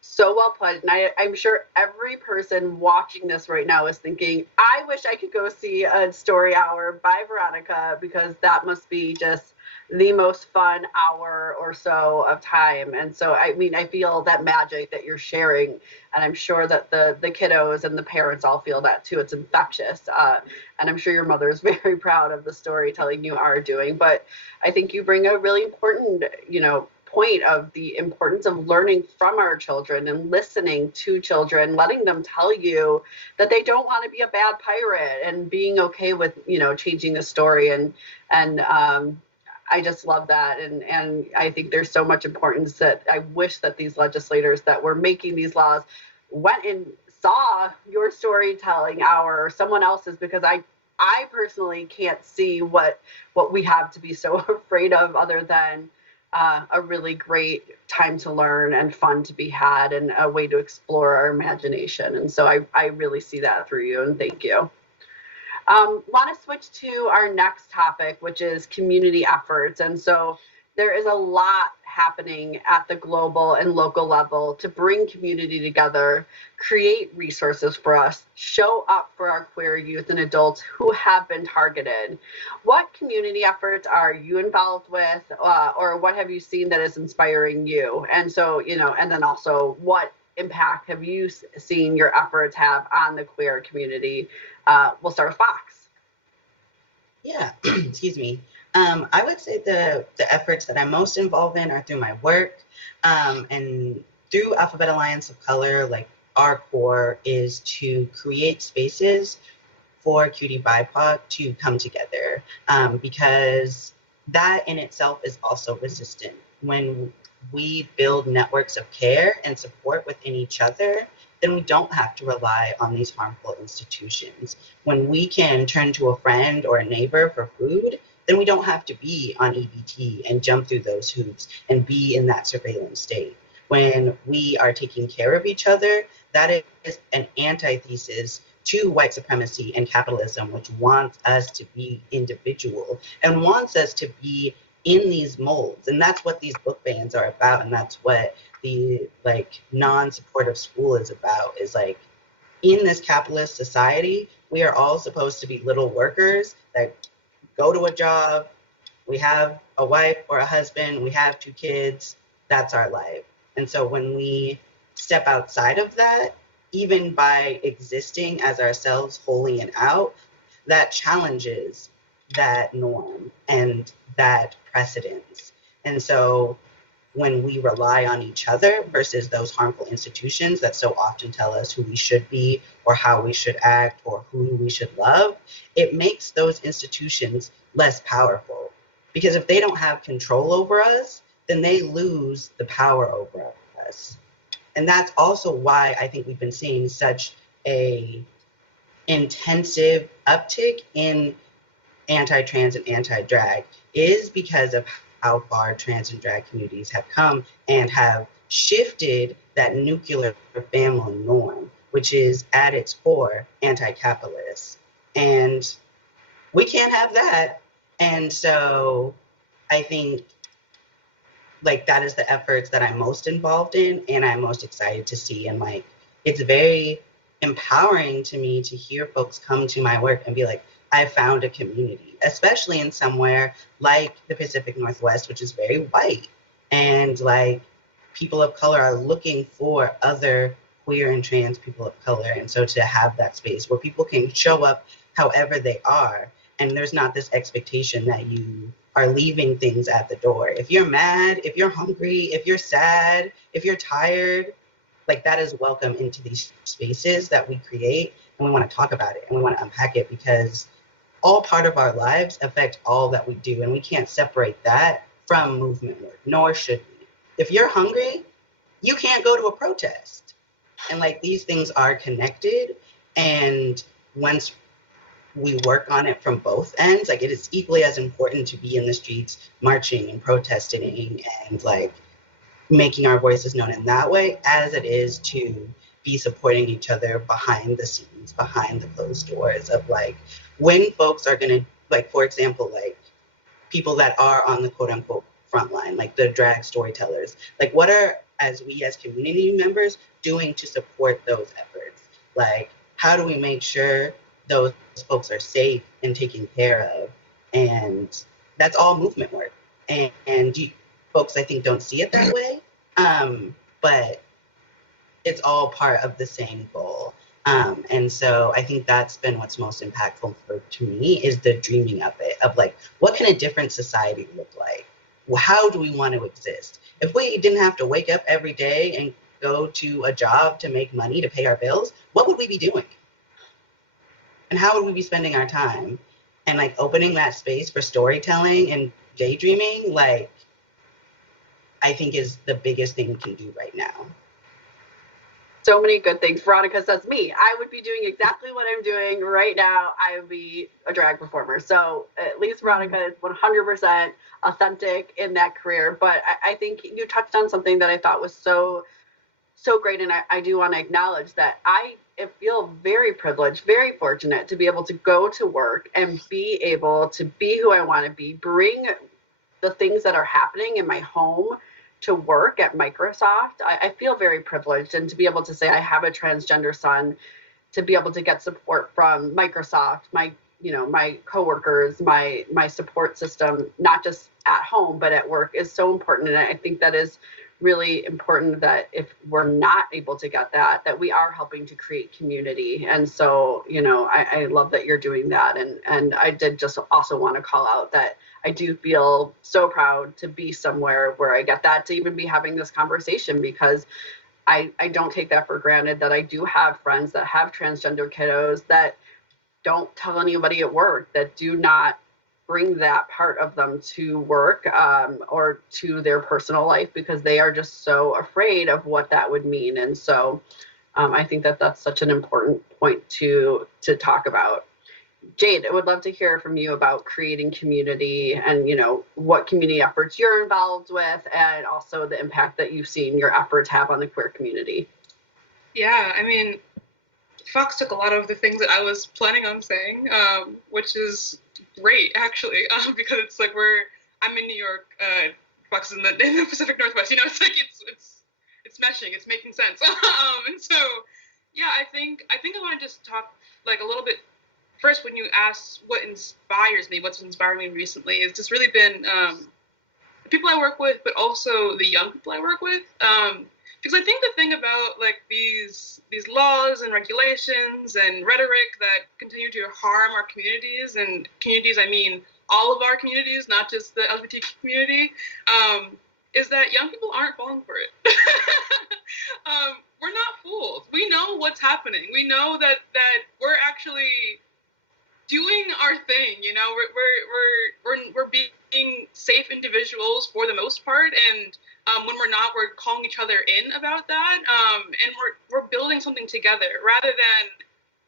So well put. And I'm sure every person watching this right now is thinking, I wish I could go see a story hour by Veronica, because that must be just the most fun hour or so of time. And so, I mean, I feel that magic that you're sharing, and I'm sure that the kiddos and the parents all feel that too. It's infectious. And I'm sure your mother is very proud of the storytelling you are doing. But I think you bring a really important, point of the importance of learning from our children and listening to children, letting them tell you that they don't want to be a bad pirate, and being okay with, changing the story. And I just love that. And I think there's so much importance that I wish that these legislators that were making these laws went and saw your storytelling hour or someone else's, because I personally can't see what we have to be so afraid of, other than a really great time to learn and fun to be had, and a way to explore our imagination. And so I really see that through you, and thank you. Want to switch to our next topic, which is community efforts. And so there is a lot happening at the global and local level to bring community together, create resources for us, show up for our queer youth and adults who have been targeted. What community efforts are you involved with, or what have you seen that is inspiring you? And so, and then also, what impact have you seen your efforts have on the queer community? We'll start with Fox. Yeah, excuse me. I would say the efforts that I'm most involved in are through my work, and through Alphabet Alliance of Color. Like, our core is to create spaces for QT BIPOC to come together, because that in itself is also resistant. When we build networks of care and support within each other, then we don't have to rely on these harmful institutions. When we can turn to a friend or a neighbor for food, then we don't have to be on EBT and jump through those hoops and be in that surveillance state. When we are taking care of each other, that is an antithesis to white supremacy and capitalism, which wants us to be individual and wants us to be in these molds. And that's what these book bans are about. And that's what the non-supportive school is about, is like, in this capitalist society, we are all supposed to be little workers that go to a job, we have a wife or a husband, we have 2 kids, that's our life. And so when we step outside of that, even by existing as ourselves wholly and out, that challenges that norm and that precedence. And so when we rely on each other versus those harmful institutions that so often tell us who we should be or how we should act or who we should love, it makes those institutions less powerful. Because if they don't have control over us, then they lose the power over us. And that's also why I think we've been seeing such a intensive uptick in anti-trans and anti-drag, is because of how far trans and drag communities have come and have shifted that nuclear family norm, which is at its core anti-capitalist. And we can't have that. And so I think that is the efforts that I'm most involved in and I'm most excited to see. And it's very empowering to me to hear folks come to my work and be like, I found a community, especially in somewhere like the Pacific Northwest, which is very white. And people of color are looking for other queer and trans people of color. And so to have that space where people can show up however they are, and there's not this expectation that you are leaving things at the door. If you're mad, if you're hungry, if you're sad, if you're tired, that is welcome into these spaces that we create. And we want to talk about it and we want to unpack it, because all part of our lives affect all that we do. And we can't separate that from movement work, nor should we. If you're hungry, you can't go to a protest. And these things are connected. And once we work on it from both ends, it is equally as important to be in the streets marching and protesting and making our voices known in that way as it is to be supporting each other behind the scenes, behind the closed doors of when folks are gonna, for example, people that are on the quote unquote front line, the drag storytellers, what are, as we as community members, doing to support those efforts? How do we make sure those folks are safe and taken care of? And that's all movement work. And folks, I think, don't see it that way, but it's all part of the same goal. And so I think that's been what's most impactful to me, is the dreaming of it, of what can a different society look like? How do we want to exist? If we didn't have to wake up every day and go to a job to make money to pay our bills, what would we be doing? And how would we be spending our time? And opening that space for storytelling and daydreaming, I think is the biggest thing we can do right now. So many good things. Veronica says, me, I would be doing exactly what I'm doing right now. I would be a drag performer. So at least Veronica is 100% authentic in that career. But I think you touched on something that I thought was so great. And I do want to acknowledge that I feel very privileged, very fortunate to be able to go to work and be able to be who I want to be, bring the things that are happening in my home to work at Microsoft, I feel very privileged, and to be able to say I have a transgender son, to be able to get support from Microsoft, my coworkers, my support system, not just at home but at work, is so important. And I think that is really important, that if we're not able to get that we are helping to create community. And so, I love that you're doing that. And I did just also want to call out that I do feel so proud to be somewhere where I get that, to even be having this conversation, because I don't take that for granted, that I do have friends that have transgender kiddos that don't tell anybody at work, that do not bring that part of them to work or to their personal life, because they are just so afraid of what that would mean. And so I think that that's such an important point to talk about. Jade, I would love to hear from you about creating community and, what community efforts you're involved with, and also the impact that you've seen your efforts have on the queer community. Yeah, I mean, Fox took a lot of the things that I was planning on saying, which is great, actually, because it's like I'm in New York, Fox is in the Pacific Northwest, it's like it's meshing, it's making sense. And so, yeah, I think I want to just talk like a little bit. First, when you asked what inspires me, what's inspired me recently, it's just really been the people I work with, but also the young people I work with. Because I think the thing about like these laws and regulations and rhetoric that continue to harm our communities, and communities, I mean all of our communities, not just the LGBTQ community, is that young people aren't falling for it. We're not fooled. We know what's happening. We know that we're actually doing our thing. We're being safe individuals for the most part, and when we're not, we're calling each other in about that, and we're building something together rather than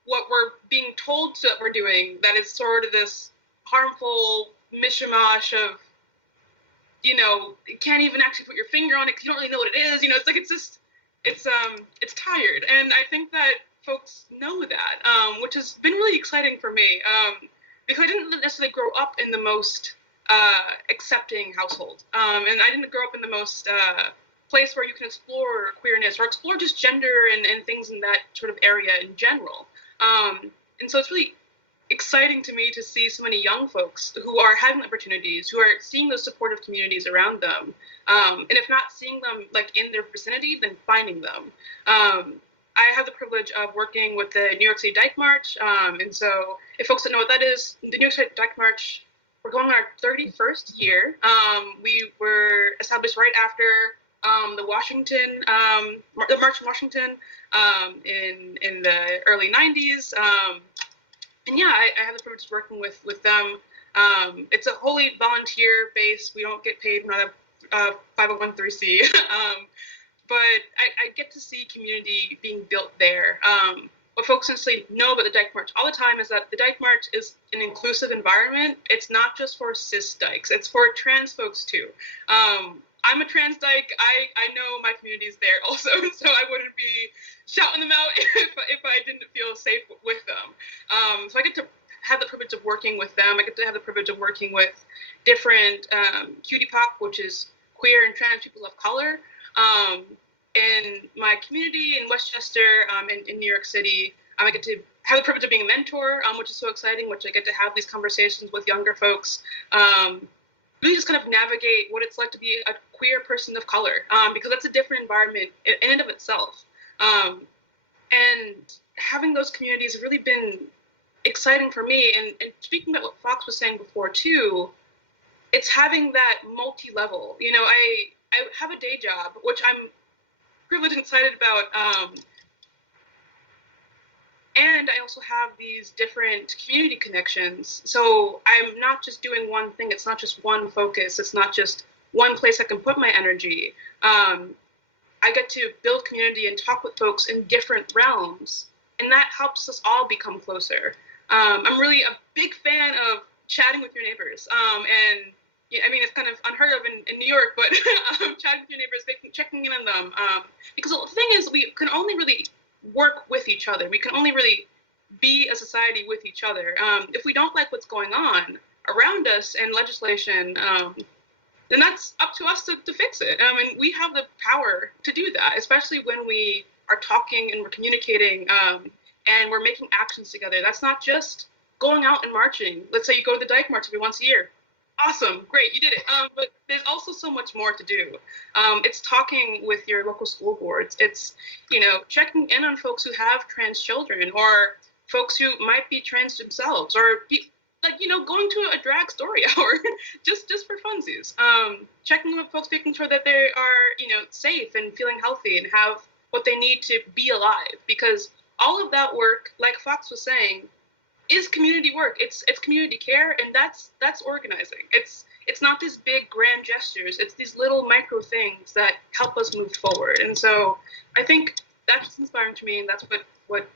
what we're being told that we're doing, that is sort of this harmful mishmash of, you can't even actually put your finger on it because you don't really know what it is. It's like it's tired, and I think that folks know that, which has been really exciting for me, because I didn't necessarily grow up in the most accepting household, and I didn't grow up in the most place where you can explore queerness or explore just gender and things in that sort of area in general. And so it's really exciting to me to see so many young folks who are having opportunities, who are seeing those supportive communities around them, and if not seeing them like in their vicinity, then finding them. I have the privilege of working with the New York City Dyke March, and so if folks don't know what that is, the New York City Dyke March, we're going on our 31st year. We were established right after the March in Washington in the early 90s. And yeah, I have the privilege of working with them. It's a wholly volunteer base. We don't get paid. We're not a 501(c)(3), but I get to see community being built there. What folks necessarily know about the Dyke March all the time is that the Dyke March is an inclusive environment. It's not just for cis dykes, it's for trans folks too. I'm a trans dyke. I know my community is there also, so I wouldn't be shouting them out if I didn't feel safe with them. So I get to have the privilege of working with them. I get to have the privilege of working with different QTPOC, which is queer and trans people of color. In my community in Westchester, in New York City, I get to have the privilege of being a mentor, which is so exciting, which I get to have these conversations with younger folks, really just kind of navigate what it's like to be a queer person of color, because that's a different environment in and of itself. And having those communities have really been exciting for me. And speaking about what Fox was saying before too, it's having that multi-level. I have a day job, which I'm privileged and excited about, and I also have these different community connections. So I'm not just doing one thing. It's not just one focus. It's not just one place I can put my energy. I get to build community and talk with folks in different realms, and that helps us all become closer. I'm really a big fan of chatting with your neighbors, and yeah, I mean, it's kind of unheard of in New York, but chatting with your neighbors, checking in on them, because the thing is, we can only really work with each other. We can only really be a society with each other. If we don't like what's going on around us in legislation, then that's up to us to fix it. And we have the power to do that, especially when we are talking and we're communicating and we're making actions together. That's not just going out and marching. Let's say you go to the Dyke March every once a year. Awesome, great, you did it. But there's also so much more to do. It's talking with your local school boards. It's, checking in on folks who have trans children or folks who might be trans themselves, or going to a drag story hour just for funsies. Checking with folks, making sure that they are, safe and feeling healthy and have what they need to be alive. Because all of that work, like Fox was saying, is community work. It's community care, and that's organizing. It's not these big grand gestures. It's these little micro things that help us move forward. And so I think that's inspiring to me, and that's what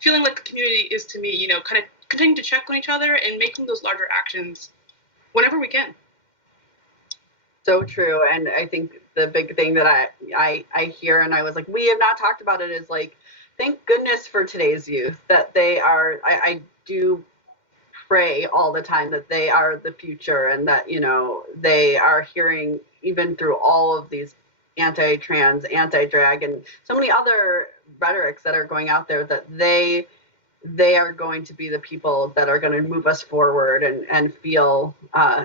feeling like a community is to me. Kind of continuing to check on each other and making those larger actions whenever we can. So true. And I think the big thing that I hear, and I was like, we have not talked about it, is like, thank goodness for today's youth that they are, I do pray all the time that they are the future, and that, they are hearing, even through all of these anti-trans, anti-drag, and so many other rhetorics that are going out there, that they are going to be the people that are going to move us forward and feel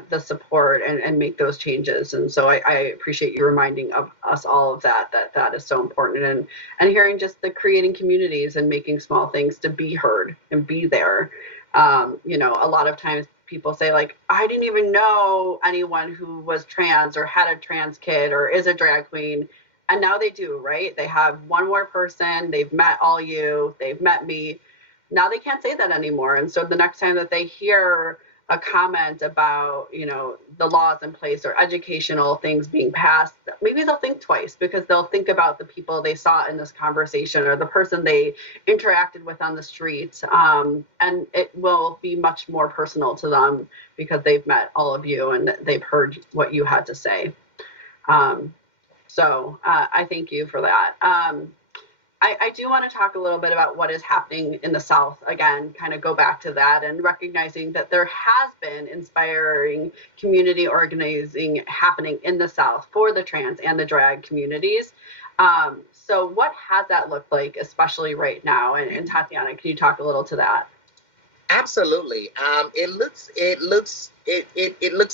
the support and make those changes. And so I appreciate you reminding of us all of that is so important, and hearing just the creating communities and making small things to be heard and be there. A lot of times people say, like, I didn't even know anyone who was trans or had a trans kid or is a drag queen. And now they do, right? They have one more person, they've met all you, they've met me. Now they can't say that anymore. And so the next time that they hear a comment about, the laws in place or educational things being passed, maybe they'll think twice, because they'll think about the people they saw in this conversation or the person they interacted with on the street. And it will be much more personal to them because they've met all of you and they've heard what you had to say. So I thank you for that. I do want to talk a little bit about what is happening in the South. Again, kind of go back to that and recognizing that there has been inspiring community organizing happening in the South for the trans and the drag communities. So what has that looked like, especially right now? And Tatiana, can you talk a little to that? Absolutely. It looks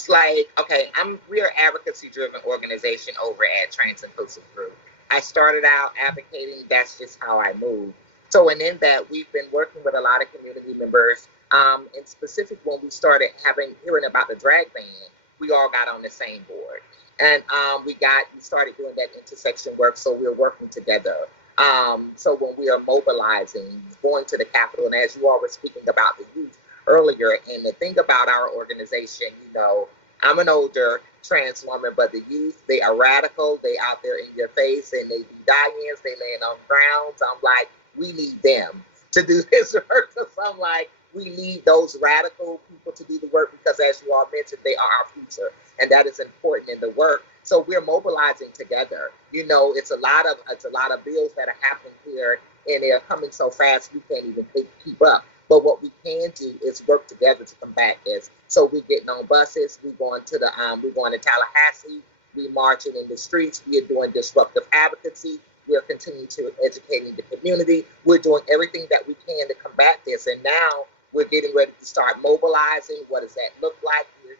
like, okay, we are an advocacy-driven organization over at Trans Inclusive Group. I started out advocating, that's just how I move. So, and in that, we've been working with a lot of community members. In specific, when we started hearing about the drag ban, we all got on the same board. And we started doing that intersection work, so we're working together. So when we are mobilizing, going to the Capitol, and as you all were speaking about the youth earlier, and the thing about our organization, I'm an older trans woman, but the youth, they are radical, they out there in your face, and they be die-ins, they laying on grounds. I'm like, we need them to do this work. So I'm like, we need those radical people to do the work, because as you all mentioned, they are our future, and that is important in the work. So we're mobilizing together. It's a lot of bills that are happening here, and they're coming so fast we can't even keep up. But what we can do is work together to combat this. So we're getting on buses. We're going to Tallahassee. We're marching in the streets. We are doing disruptive advocacy. We are continuing to educating the community. We're doing everything that we can to combat this. And now we're getting ready to start mobilizing. What does that look like? We're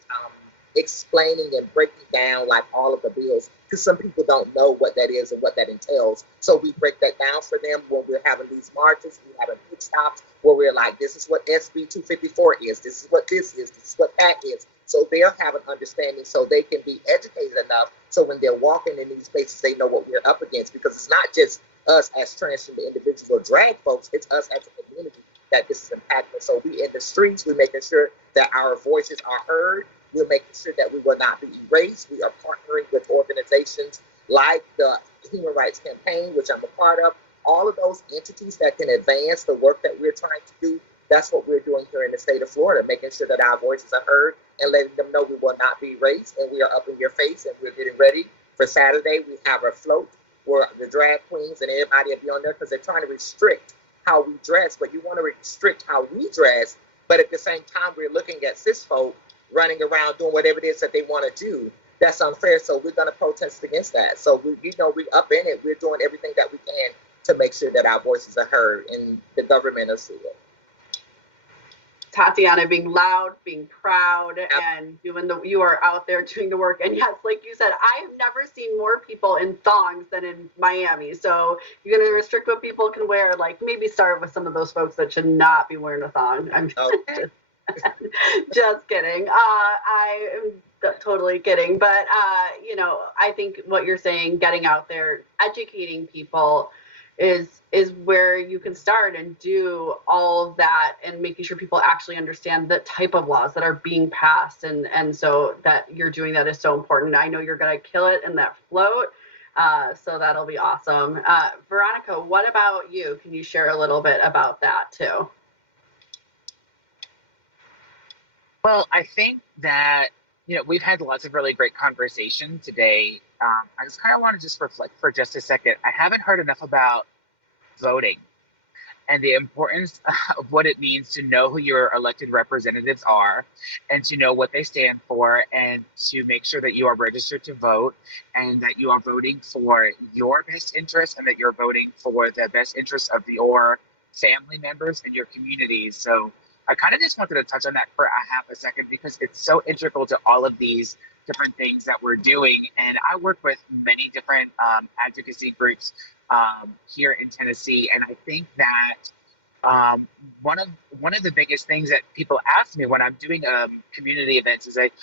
explaining and breaking down like all of the bills, because some people don't know what that is and what that entails. So we break that down for them when we're having these marches. We're having pit stops where we're like, this is what SB 254 is. This is what this is. This is what that is. So they'll have an understanding, so they can be educated enough, so when they're walking in these spaces, they know what we're up against, because it's not just us as transgender individuals or drag folks, it's us as a community that this is impactful. So we in the streets, we're making sure that our voices are heard. We're making sure that we will not be erased. We are partnering with organizations like the Human Rights Campaign, which I'm a part of. All of those entities that can advance the work that we're trying to do, that's what we're doing here in the state of Florida, making sure that our voices are heard and letting them know we will not be erased, and we are up in your face, and we're getting ready for Saturday. We have a float where the drag queens and everybody will be on there, because they're trying to restrict how we dress, but you want to restrict how we dress, but at the same time, we're looking at cis folk running around doing whatever it is that they want to do. that's unfair. So we're going to protest against that. So we up in it. We're doing everything that we can to make sure that our voices are heard, and the government will see it. Tatiana, being loud, being proud, and you are out there doing the work. And yes, like you said, I have never seen more people in thongs than in Miami. So you're going to restrict what people can wear. Like, maybe start with some of those folks that should not be wearing a thong. I'm just kidding. I am totally kidding. But, I think what you're saying, getting out there, educating people is where you can start and do all of that, and making sure people actually understand the type of laws that are being passed. And so that you're doing that is so important. I know you're going to kill it in that float. So that'll be awesome. Veronica, what about you? Can you share a little bit about that too? Well, I think that, we've had lots of really great conversation today. I just kind of want to just reflect for just a second. I haven't heard enough about voting and the importance of what it means to know who your elected representatives are, and to know what they stand for, and to make sure that you are registered to vote, and that you are voting for your best interests, and that you're voting for the best interests of your family members and your communities. So I kind of just wanted to touch on that for a half a second, because it's so integral to all of these different things that we're doing. And I work with many different advocacy groups here in Tennessee, and I think that one of the biggest things that people ask me when I'm doing community events is like,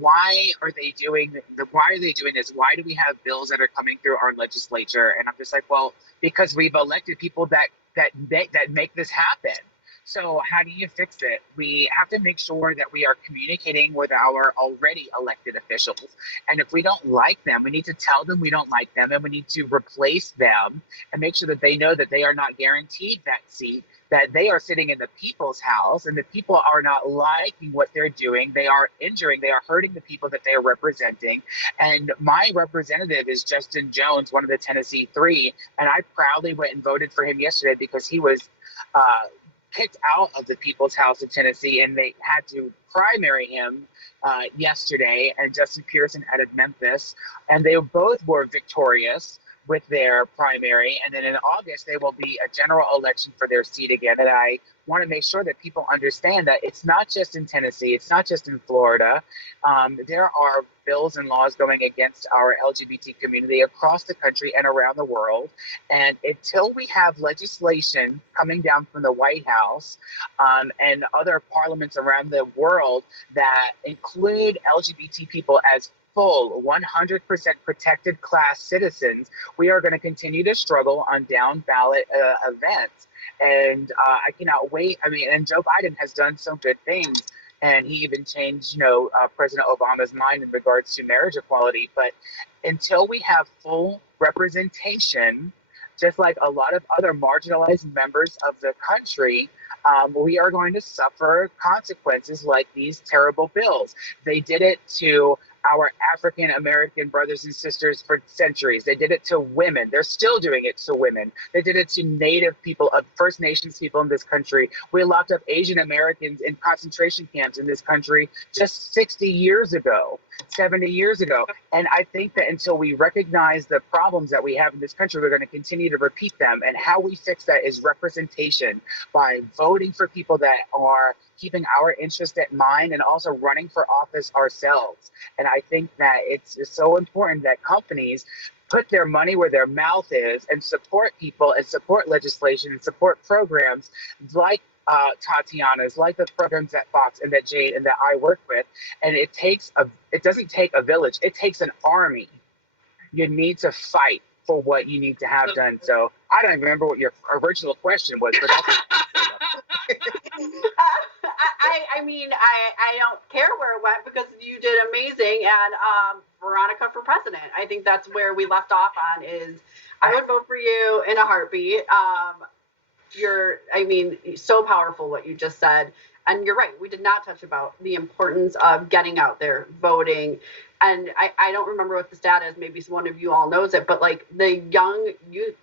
why are they doing this? Why do we have bills that are coming through our legislature? And I'm just like, well, because we've elected people that make this happen. So how do you fix it? We have to make sure that we are communicating with our already elected officials. And if we don't like them, we need to tell them we don't like them, and we need to replace them and make sure that they know that they are not guaranteed that seat, that they are sitting in the people's house, and the people are not liking what they're doing. They are injuring, they are hurting the people that they are representing. And my representative is Justin Jones, one of the Tennessee Three, and I proudly went and voted for him yesterday because he was kicked out of the People's House of Tennessee, and they had to primary him yesterday, and Justin Pearson added Memphis, and they both were victorious with their primary. And then in August, they will be a general election for their seat again. And I want to make sure that people understand that it's not just in Tennessee, it's not just in Florida. There are bills and laws going against our LGBT community across the country and around the world. And until we have legislation coming down from the White House and other parliaments around the world that include LGBT people as full 100% protected class citizens, we are going to continue to struggle on down ballot events. And I cannot wait. I mean, and Joe Biden has done some good things, and he even changed, President Obama's mind in regards to marriage equality. But until we have full representation, just like a lot of other marginalized members of the country, we are going to suffer consequences like these terrible bills. They did it to our African American brothers and sisters for centuries. They did it to women. They're still doing it to women. They did it to Native people, First Nations people in this country. We locked up Asian Americans in concentration camps in this country just 60 years ago, 70 years ago. And I think that until we recognize the problems that we have in this country, we're going to continue to repeat them. And how we fix that is representation, by voting for people that are keeping our interest at mind, and also running for office ourselves. And I think that it's so important that companies put their money where their mouth is and support people and support legislation and support programs like Tatiana's, like the programs at Fox and that Jade and that I work with. And it doesn't take a village, it takes an army. You need to fight for what you need to have done. So I don't even remember what your original question was, but that's I don't care where it went, because you did amazing. And Veronica for president, I think that's where we left off on, is I would vote for you in a heartbeat. So powerful what you just said. And you're right, we did not touch about the importance of getting out there, voting. And I don't remember what the stat is, maybe one of you all knows it, but like the young youth,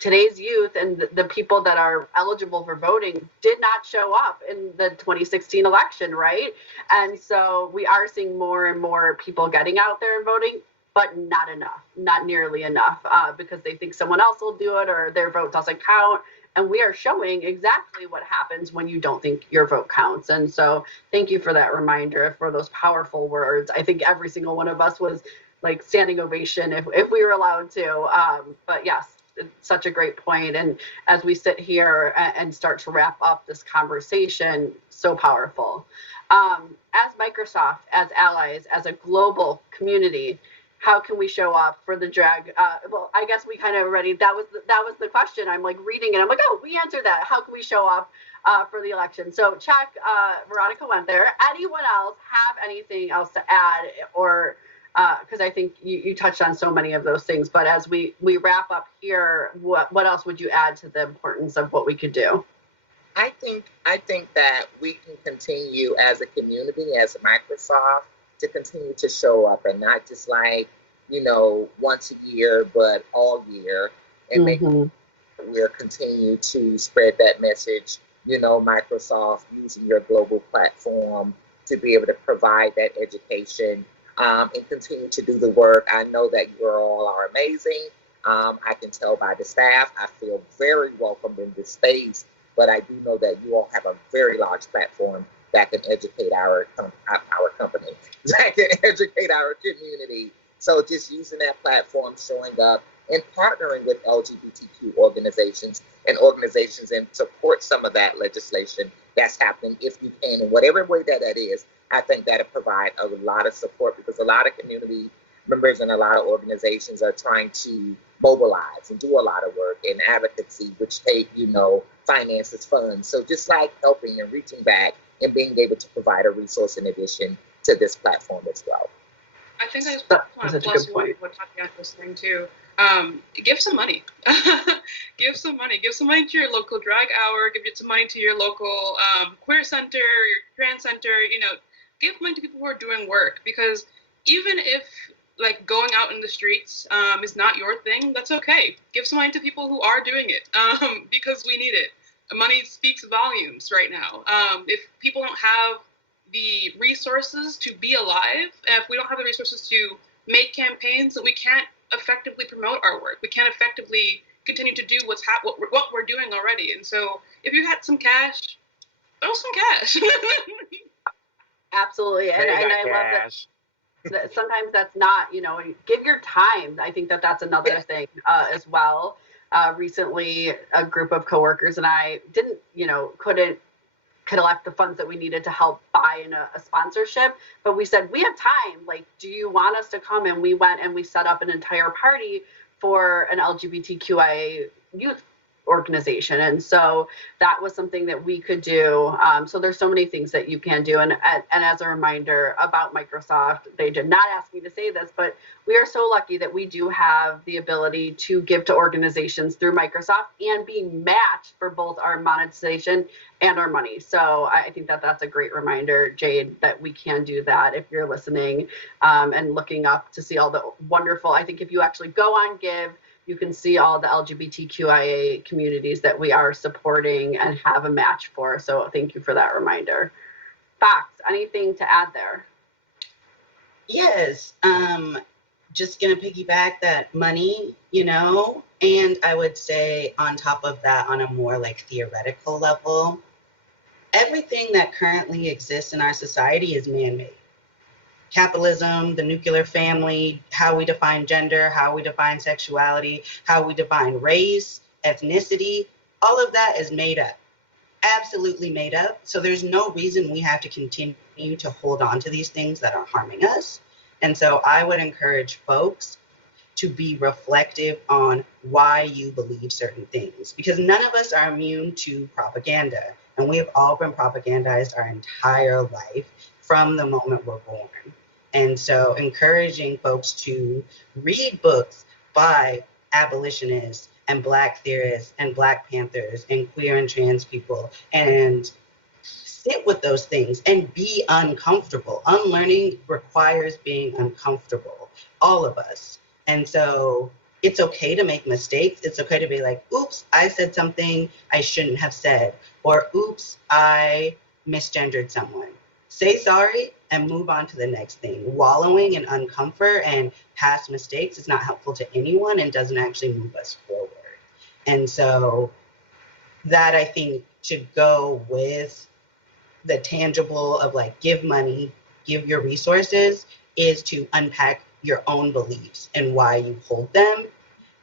today's youth and the people that are eligible for voting did not show up in the 2016 election, right? And so we are seeing more and more people getting out there and voting, but not enough, not nearly enough, because they think someone else will do it or their vote doesn't count. And we are showing exactly what happens when you don't think your vote counts. And so thank you for that reminder, for those powerful words. I think every single one of us was like standing ovation if we were allowed to. But yes, it's such a great point. And as we sit here and start to wrap up this conversation, so powerful. As Microsoft, as allies, as a global community, how can we show up for the drag? Well, I guess we kind of already, that was the question. I'm like reading it. I'm like, oh, we answered that. How can we show up for the election? So Chuck, Veronica went there. Anyone else have anything else to add? Or, because I think you touched on so many of those things, but as we wrap up here, what else would you add to the importance of what we could do? I think that we can continue as a community, as a Microsoft, to continue to show up, and not just like, once a year, but all year, and make we'll continue to spread that message, Microsoft using your global platform to be able to provide that education, and continue to do the work. I know that you all are amazing. I can tell by the staff. I feel very welcomed in this space, but I do know that you all have a very large platform that can educate our company, that can educate our community. So just using that platform, showing up, and partnering with LGBTQ organizations and support some of that legislation that's happening, if you can, in whatever way that is. I think that'll provide a lot of support, because a lot of community members and a lot of organizations are trying to mobilize and do a lot of work in advocacy, which take, finances, funds. So just like helping and reaching back and being able to provide a resource in addition to this platform as well. I think I want to plus one what Tatiana was saying too. Give some money. Give some money. Give some money to your local drag hour. Give some money to your local queer center, your trans center. Give money to people who are doing work, because even if like going out in the streets is not your thing, that's okay. Give some money to people who are doing it, because we need it. Money speaks volumes right now. If people don't have the resources to be alive, if we don't have the resources to make campaigns, that we can't effectively promote our work. We can't effectively continue to do what we're doing already. And so if you had some cash, throw some cash. Absolutely. And I love that sometimes that's not, give your time. I think that's another thing as well. Recently, a group of coworkers and I couldn't collect the funds that we needed to help buy in a sponsorship, but we said, we have time. Like, do you want us to come? And we went and we set up an entire party for an LGBTQIA youth organization. And so that was something that we could do. So there's so many things that you can do. And as a reminder about Microsoft, they did not ask me to say this, but we are so lucky that we do have the ability to give to organizations through Microsoft and be matched for both our monetization and our money. So I think that's a great reminder, Jade, that we can do that if you're listening and looking up to see all the wonderful, I think if you actually go on Give, you can see all the LGBTQIA communities that we are supporting and have a match for. So thank you for that reminder. Fox, anything to add there? Yes, just gonna piggyback that money, and I would say on top of that, on a more like theoretical level, everything that currently exists in our society is man-made. Capitalism, the nuclear family, how we define gender, how we define sexuality, how we define race, ethnicity, all of that is made up, absolutely made up. So there's no reason we have to continue to hold on to these things that are harming us. And so I would encourage folks to be reflective on why you believe certain things, because none of us are immune to propaganda. And we have all been propagandized our entire life from the moment we're born. And so encouraging folks to read books by abolitionists and Black theorists and Black Panthers and queer and trans people, and sit with those things and be uncomfortable. Unlearning requires being uncomfortable, all of us. And so it's okay to make mistakes. It's okay to be like, oops, I said something I shouldn't have said, or oops, I misgendered someone. Say sorry and move on to the next thing. Wallowing in uncomfort and past mistakes is not helpful to anyone and doesn't actually move us forward. And so that, I think, should go with the tangible of like, give money, give your resources, is to unpack your own beliefs and why you hold them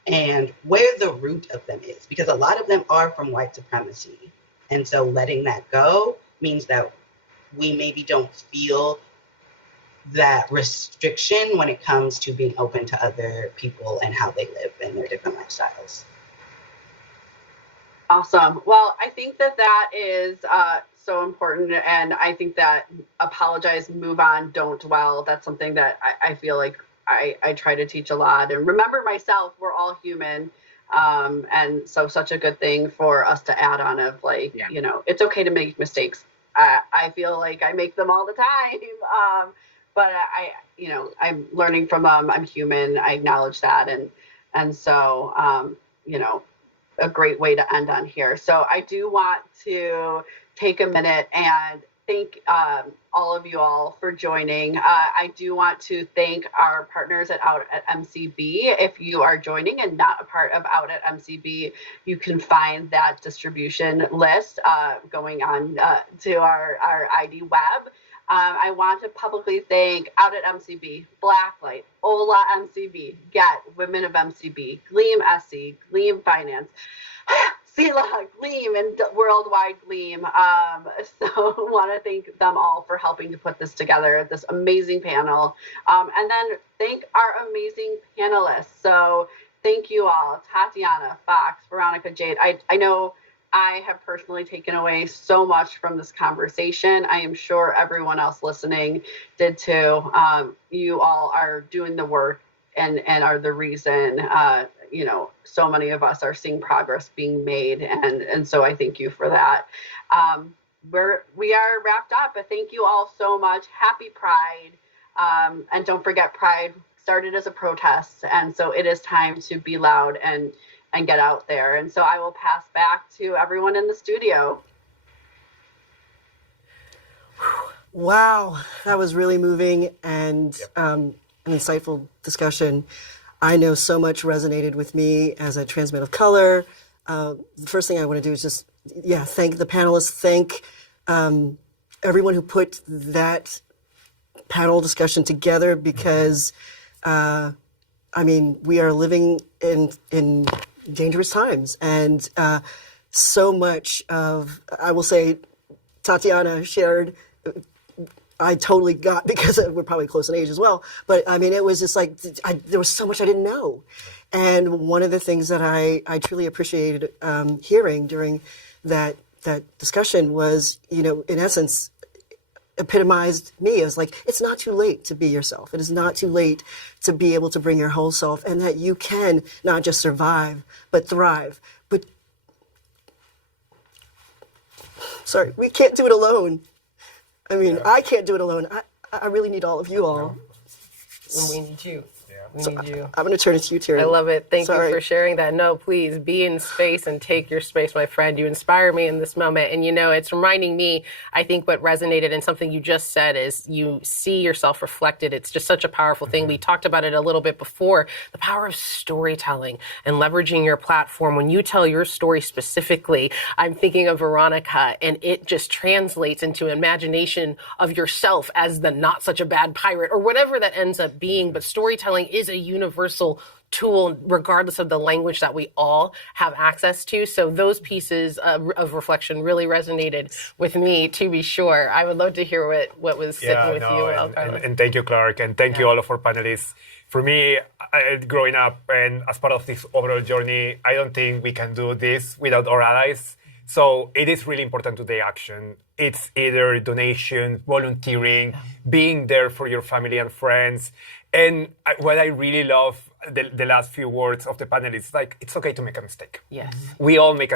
and where the root of them is, because a lot of them are from white supremacy. And so letting that go means that we maybe don't feel that restriction when it comes to being open to other people and how they live and their different lifestyles. Awesome. Well, I think that that is so important. And I think that apologize, move on, don't dwell. That's something that I feel like I try to teach a lot. And remember myself, we're all human. And so such a good thing for us to add on of like, you know, it's okay to make mistakes. I feel like I make them all the time. But you know, I'm learning from them. I'm human. I acknowledge that. And so, you know, a great way to end on here. So I do want to take a minute and thank all of you all for joining. I do want to thank our partners at Out at MCB. If you are joining and not a part of Out at MCB, you can find that distribution list going on to our ID web. I want to publicly thank Out at MCB, Blacklight, Ola MCB, Get, Women of MCB, Gleam SC, Gleam Finance, Sela, Gleam, and Worldwide Gleam. So want to thank them all for helping to put this together, this amazing panel. And then thank our amazing panelists. So thank you all, Tatiana, Fox, Veronica, Jade. I know I have personally taken away so much from this conversation. I am sure everyone else listening did too. You all are doing the work and are the reason, you know, so many of us are seeing progress being made. And so I thank you for that. We are wrapped up, but thank you all so much. Happy Pride. And don't forget, Pride started as a protest. And so it is time to be loud and get out there. And so I will pass back to everyone in the studio. Wow, that was really moving and an insightful discussion. I know so much resonated with me as a trans man of color. The first thing I want to do is just, thank the panelists, thank everyone who put that panel discussion together, because, I mean, we are living in dangerous times, and so much of, I will say, Tatiana shared, I totally got, because we're probably close in age as well, but I mean, it was just like, there was so much I didn't know. And one of the things that I truly appreciated hearing during that discussion was, you know, in essence, epitomized me as like, it's not too late to be yourself. It is not too late to be able to bring your whole self, and that you can not just survive, but thrive. But, sorry, we can't do it alone. I mean, I can't do it alone. I really need all of you all. And we need you. We So need you. I'm going to turn it to you, Tyrion. I love it. Thank Sorry. you for sharing that. No, please be in space and take your space, my friend. You inspire me in this moment. And, you know, it's reminding me, I think what resonated and something you just said is you see yourself reflected. It's just such a powerful thing. We talked about it a little bit before, the power of storytelling and leveraging your platform. When you tell your story specifically, I'm thinking of Veronica, and it just translates into imagination of yourself as the not such a bad pirate or whatever that ends up being. But storytelling is a universal tool, regardless of the language that we all have access to. So those pieces of reflection really resonated with me, to be sure. I would love to hear what was sitting with you. And thank you, Clark, and thank you all of our panelists. For me, growing up and as part of this overall journey, I don't think we can do this without our allies. So it is really important to take action. It's either donation, volunteering, being there for your family and friends. And what I really love the last few words of the panelists. Like, it's okay to make a mistake. Yes. We all make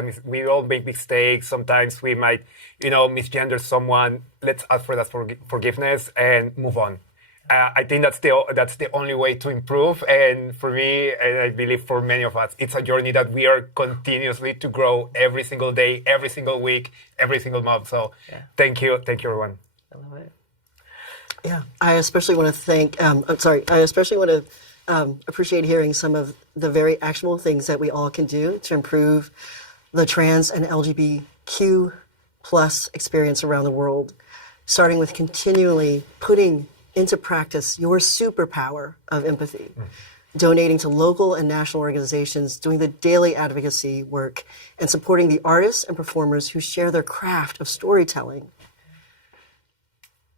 mistakes. Sometimes we might, misgender someone. Let's ask for that forgiveness and move on. I think that's the only way to improve. And for me, and I believe for many of us, it's a journey that we are continuously to grow every single day, every single week, every single month. So thank you, everyone. I love it. Yeah, I especially want to appreciate hearing some of the very actionable things that we all can do to improve the trans and LGBTQ plus experience around the world, starting with continually putting into practice your superpower of empathy, donating to local and national organizations, doing the daily advocacy work, and supporting the artists and performers who share their craft of storytelling.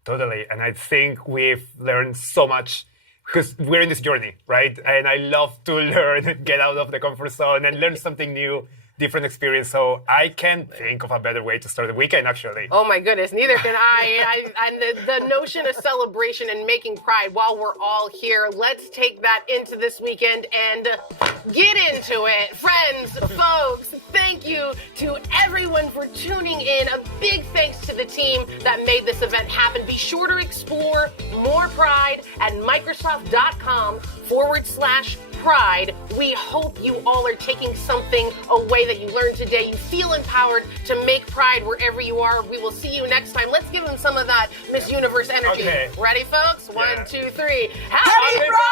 Totally. And I think we've learned so much because we're in this journey, right? And I love to learn, get out of the comfort zone and learn something new, different experience. So I can't think of a better way to start the weekend, actually. Oh my goodness, neither can I. And the notion of celebration and making pride while we're all here, let's take that into this weekend and get into it. Friends, folks, thank you to everyone for tuning in. A big thanks to the team that made this event happen. Be sure to explore more Pride at Microsoft.com/Pride. We hope you all are taking something away that you learned today. You feel empowered to make Pride wherever you are. We will see you next time. Let's give them some of that Miss Universe energy. Okay. Ready, folks? 1, 2, 3. Happy Pride!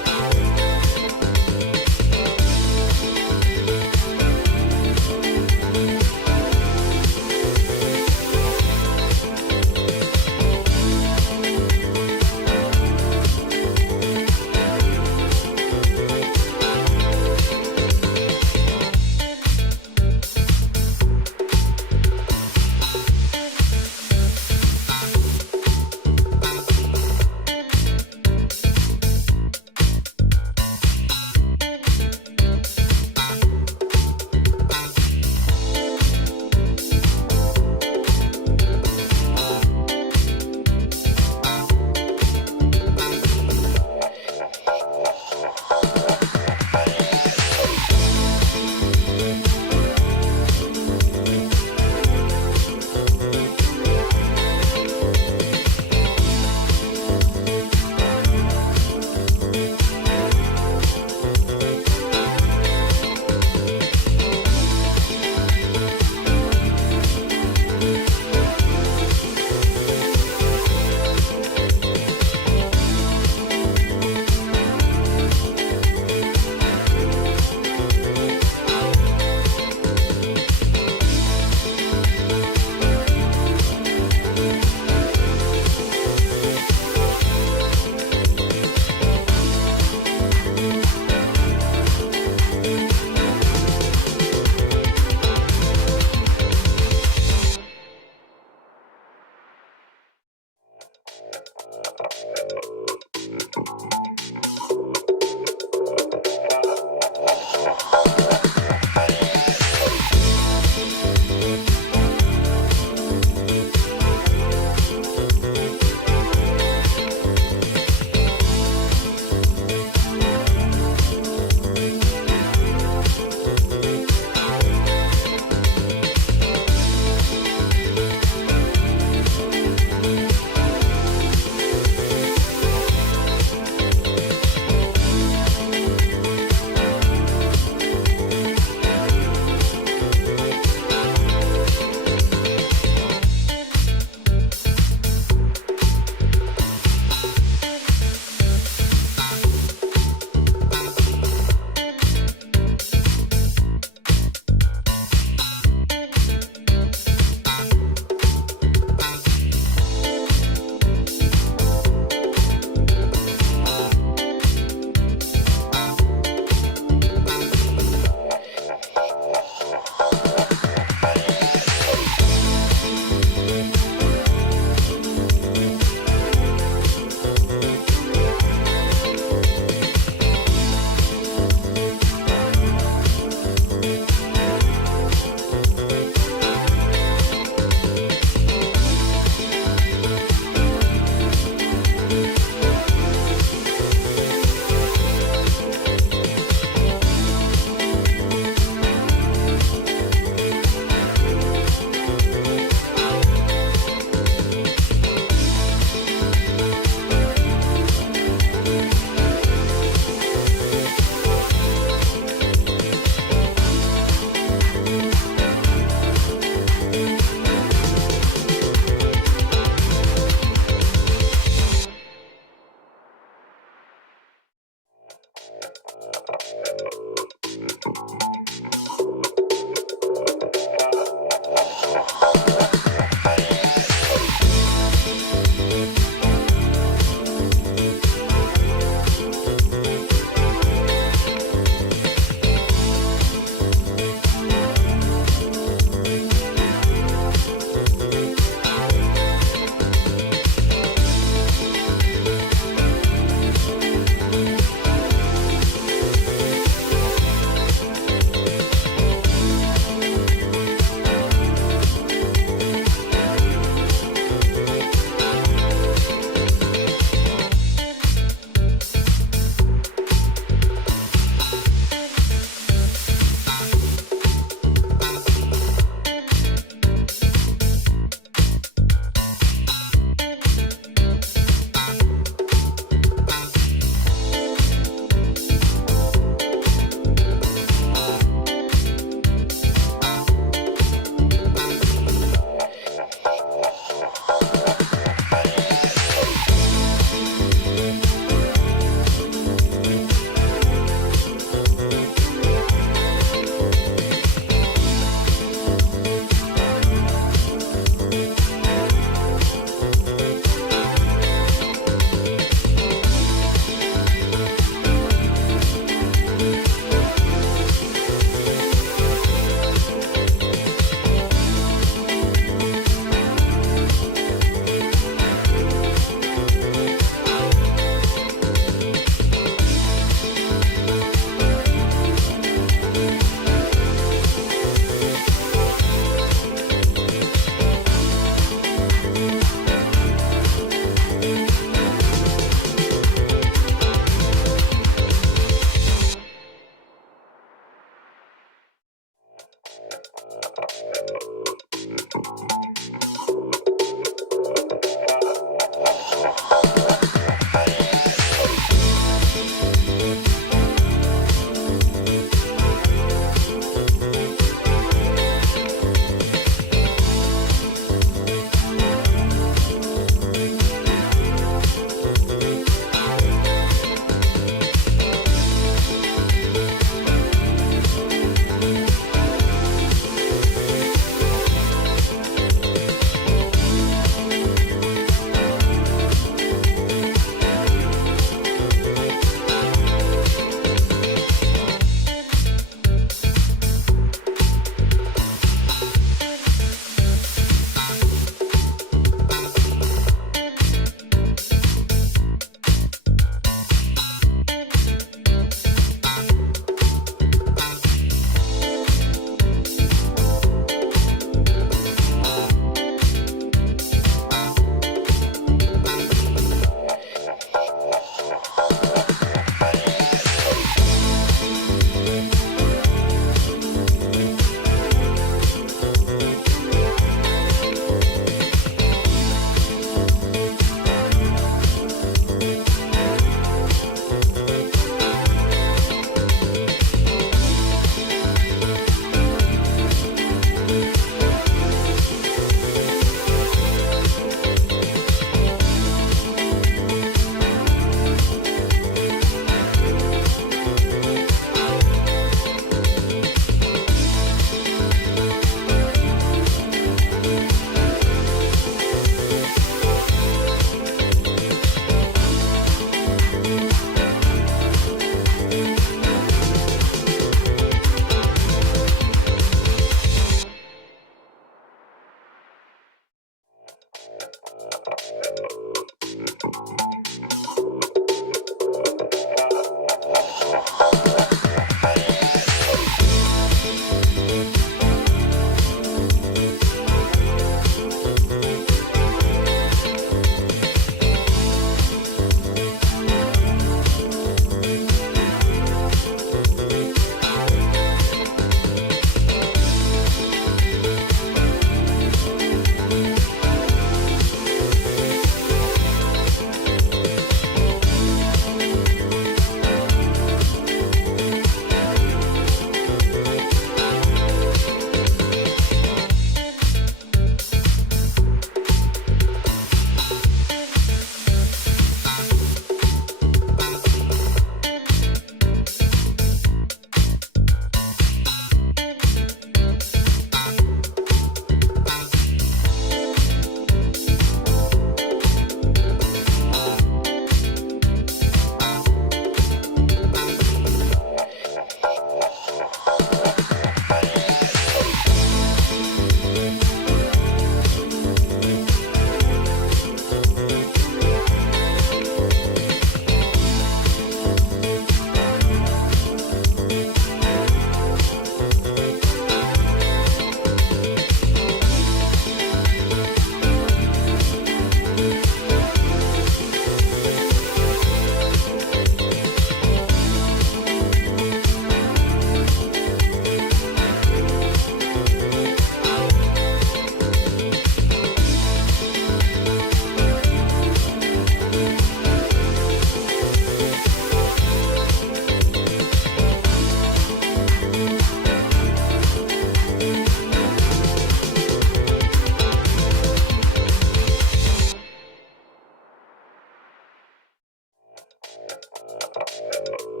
Pride.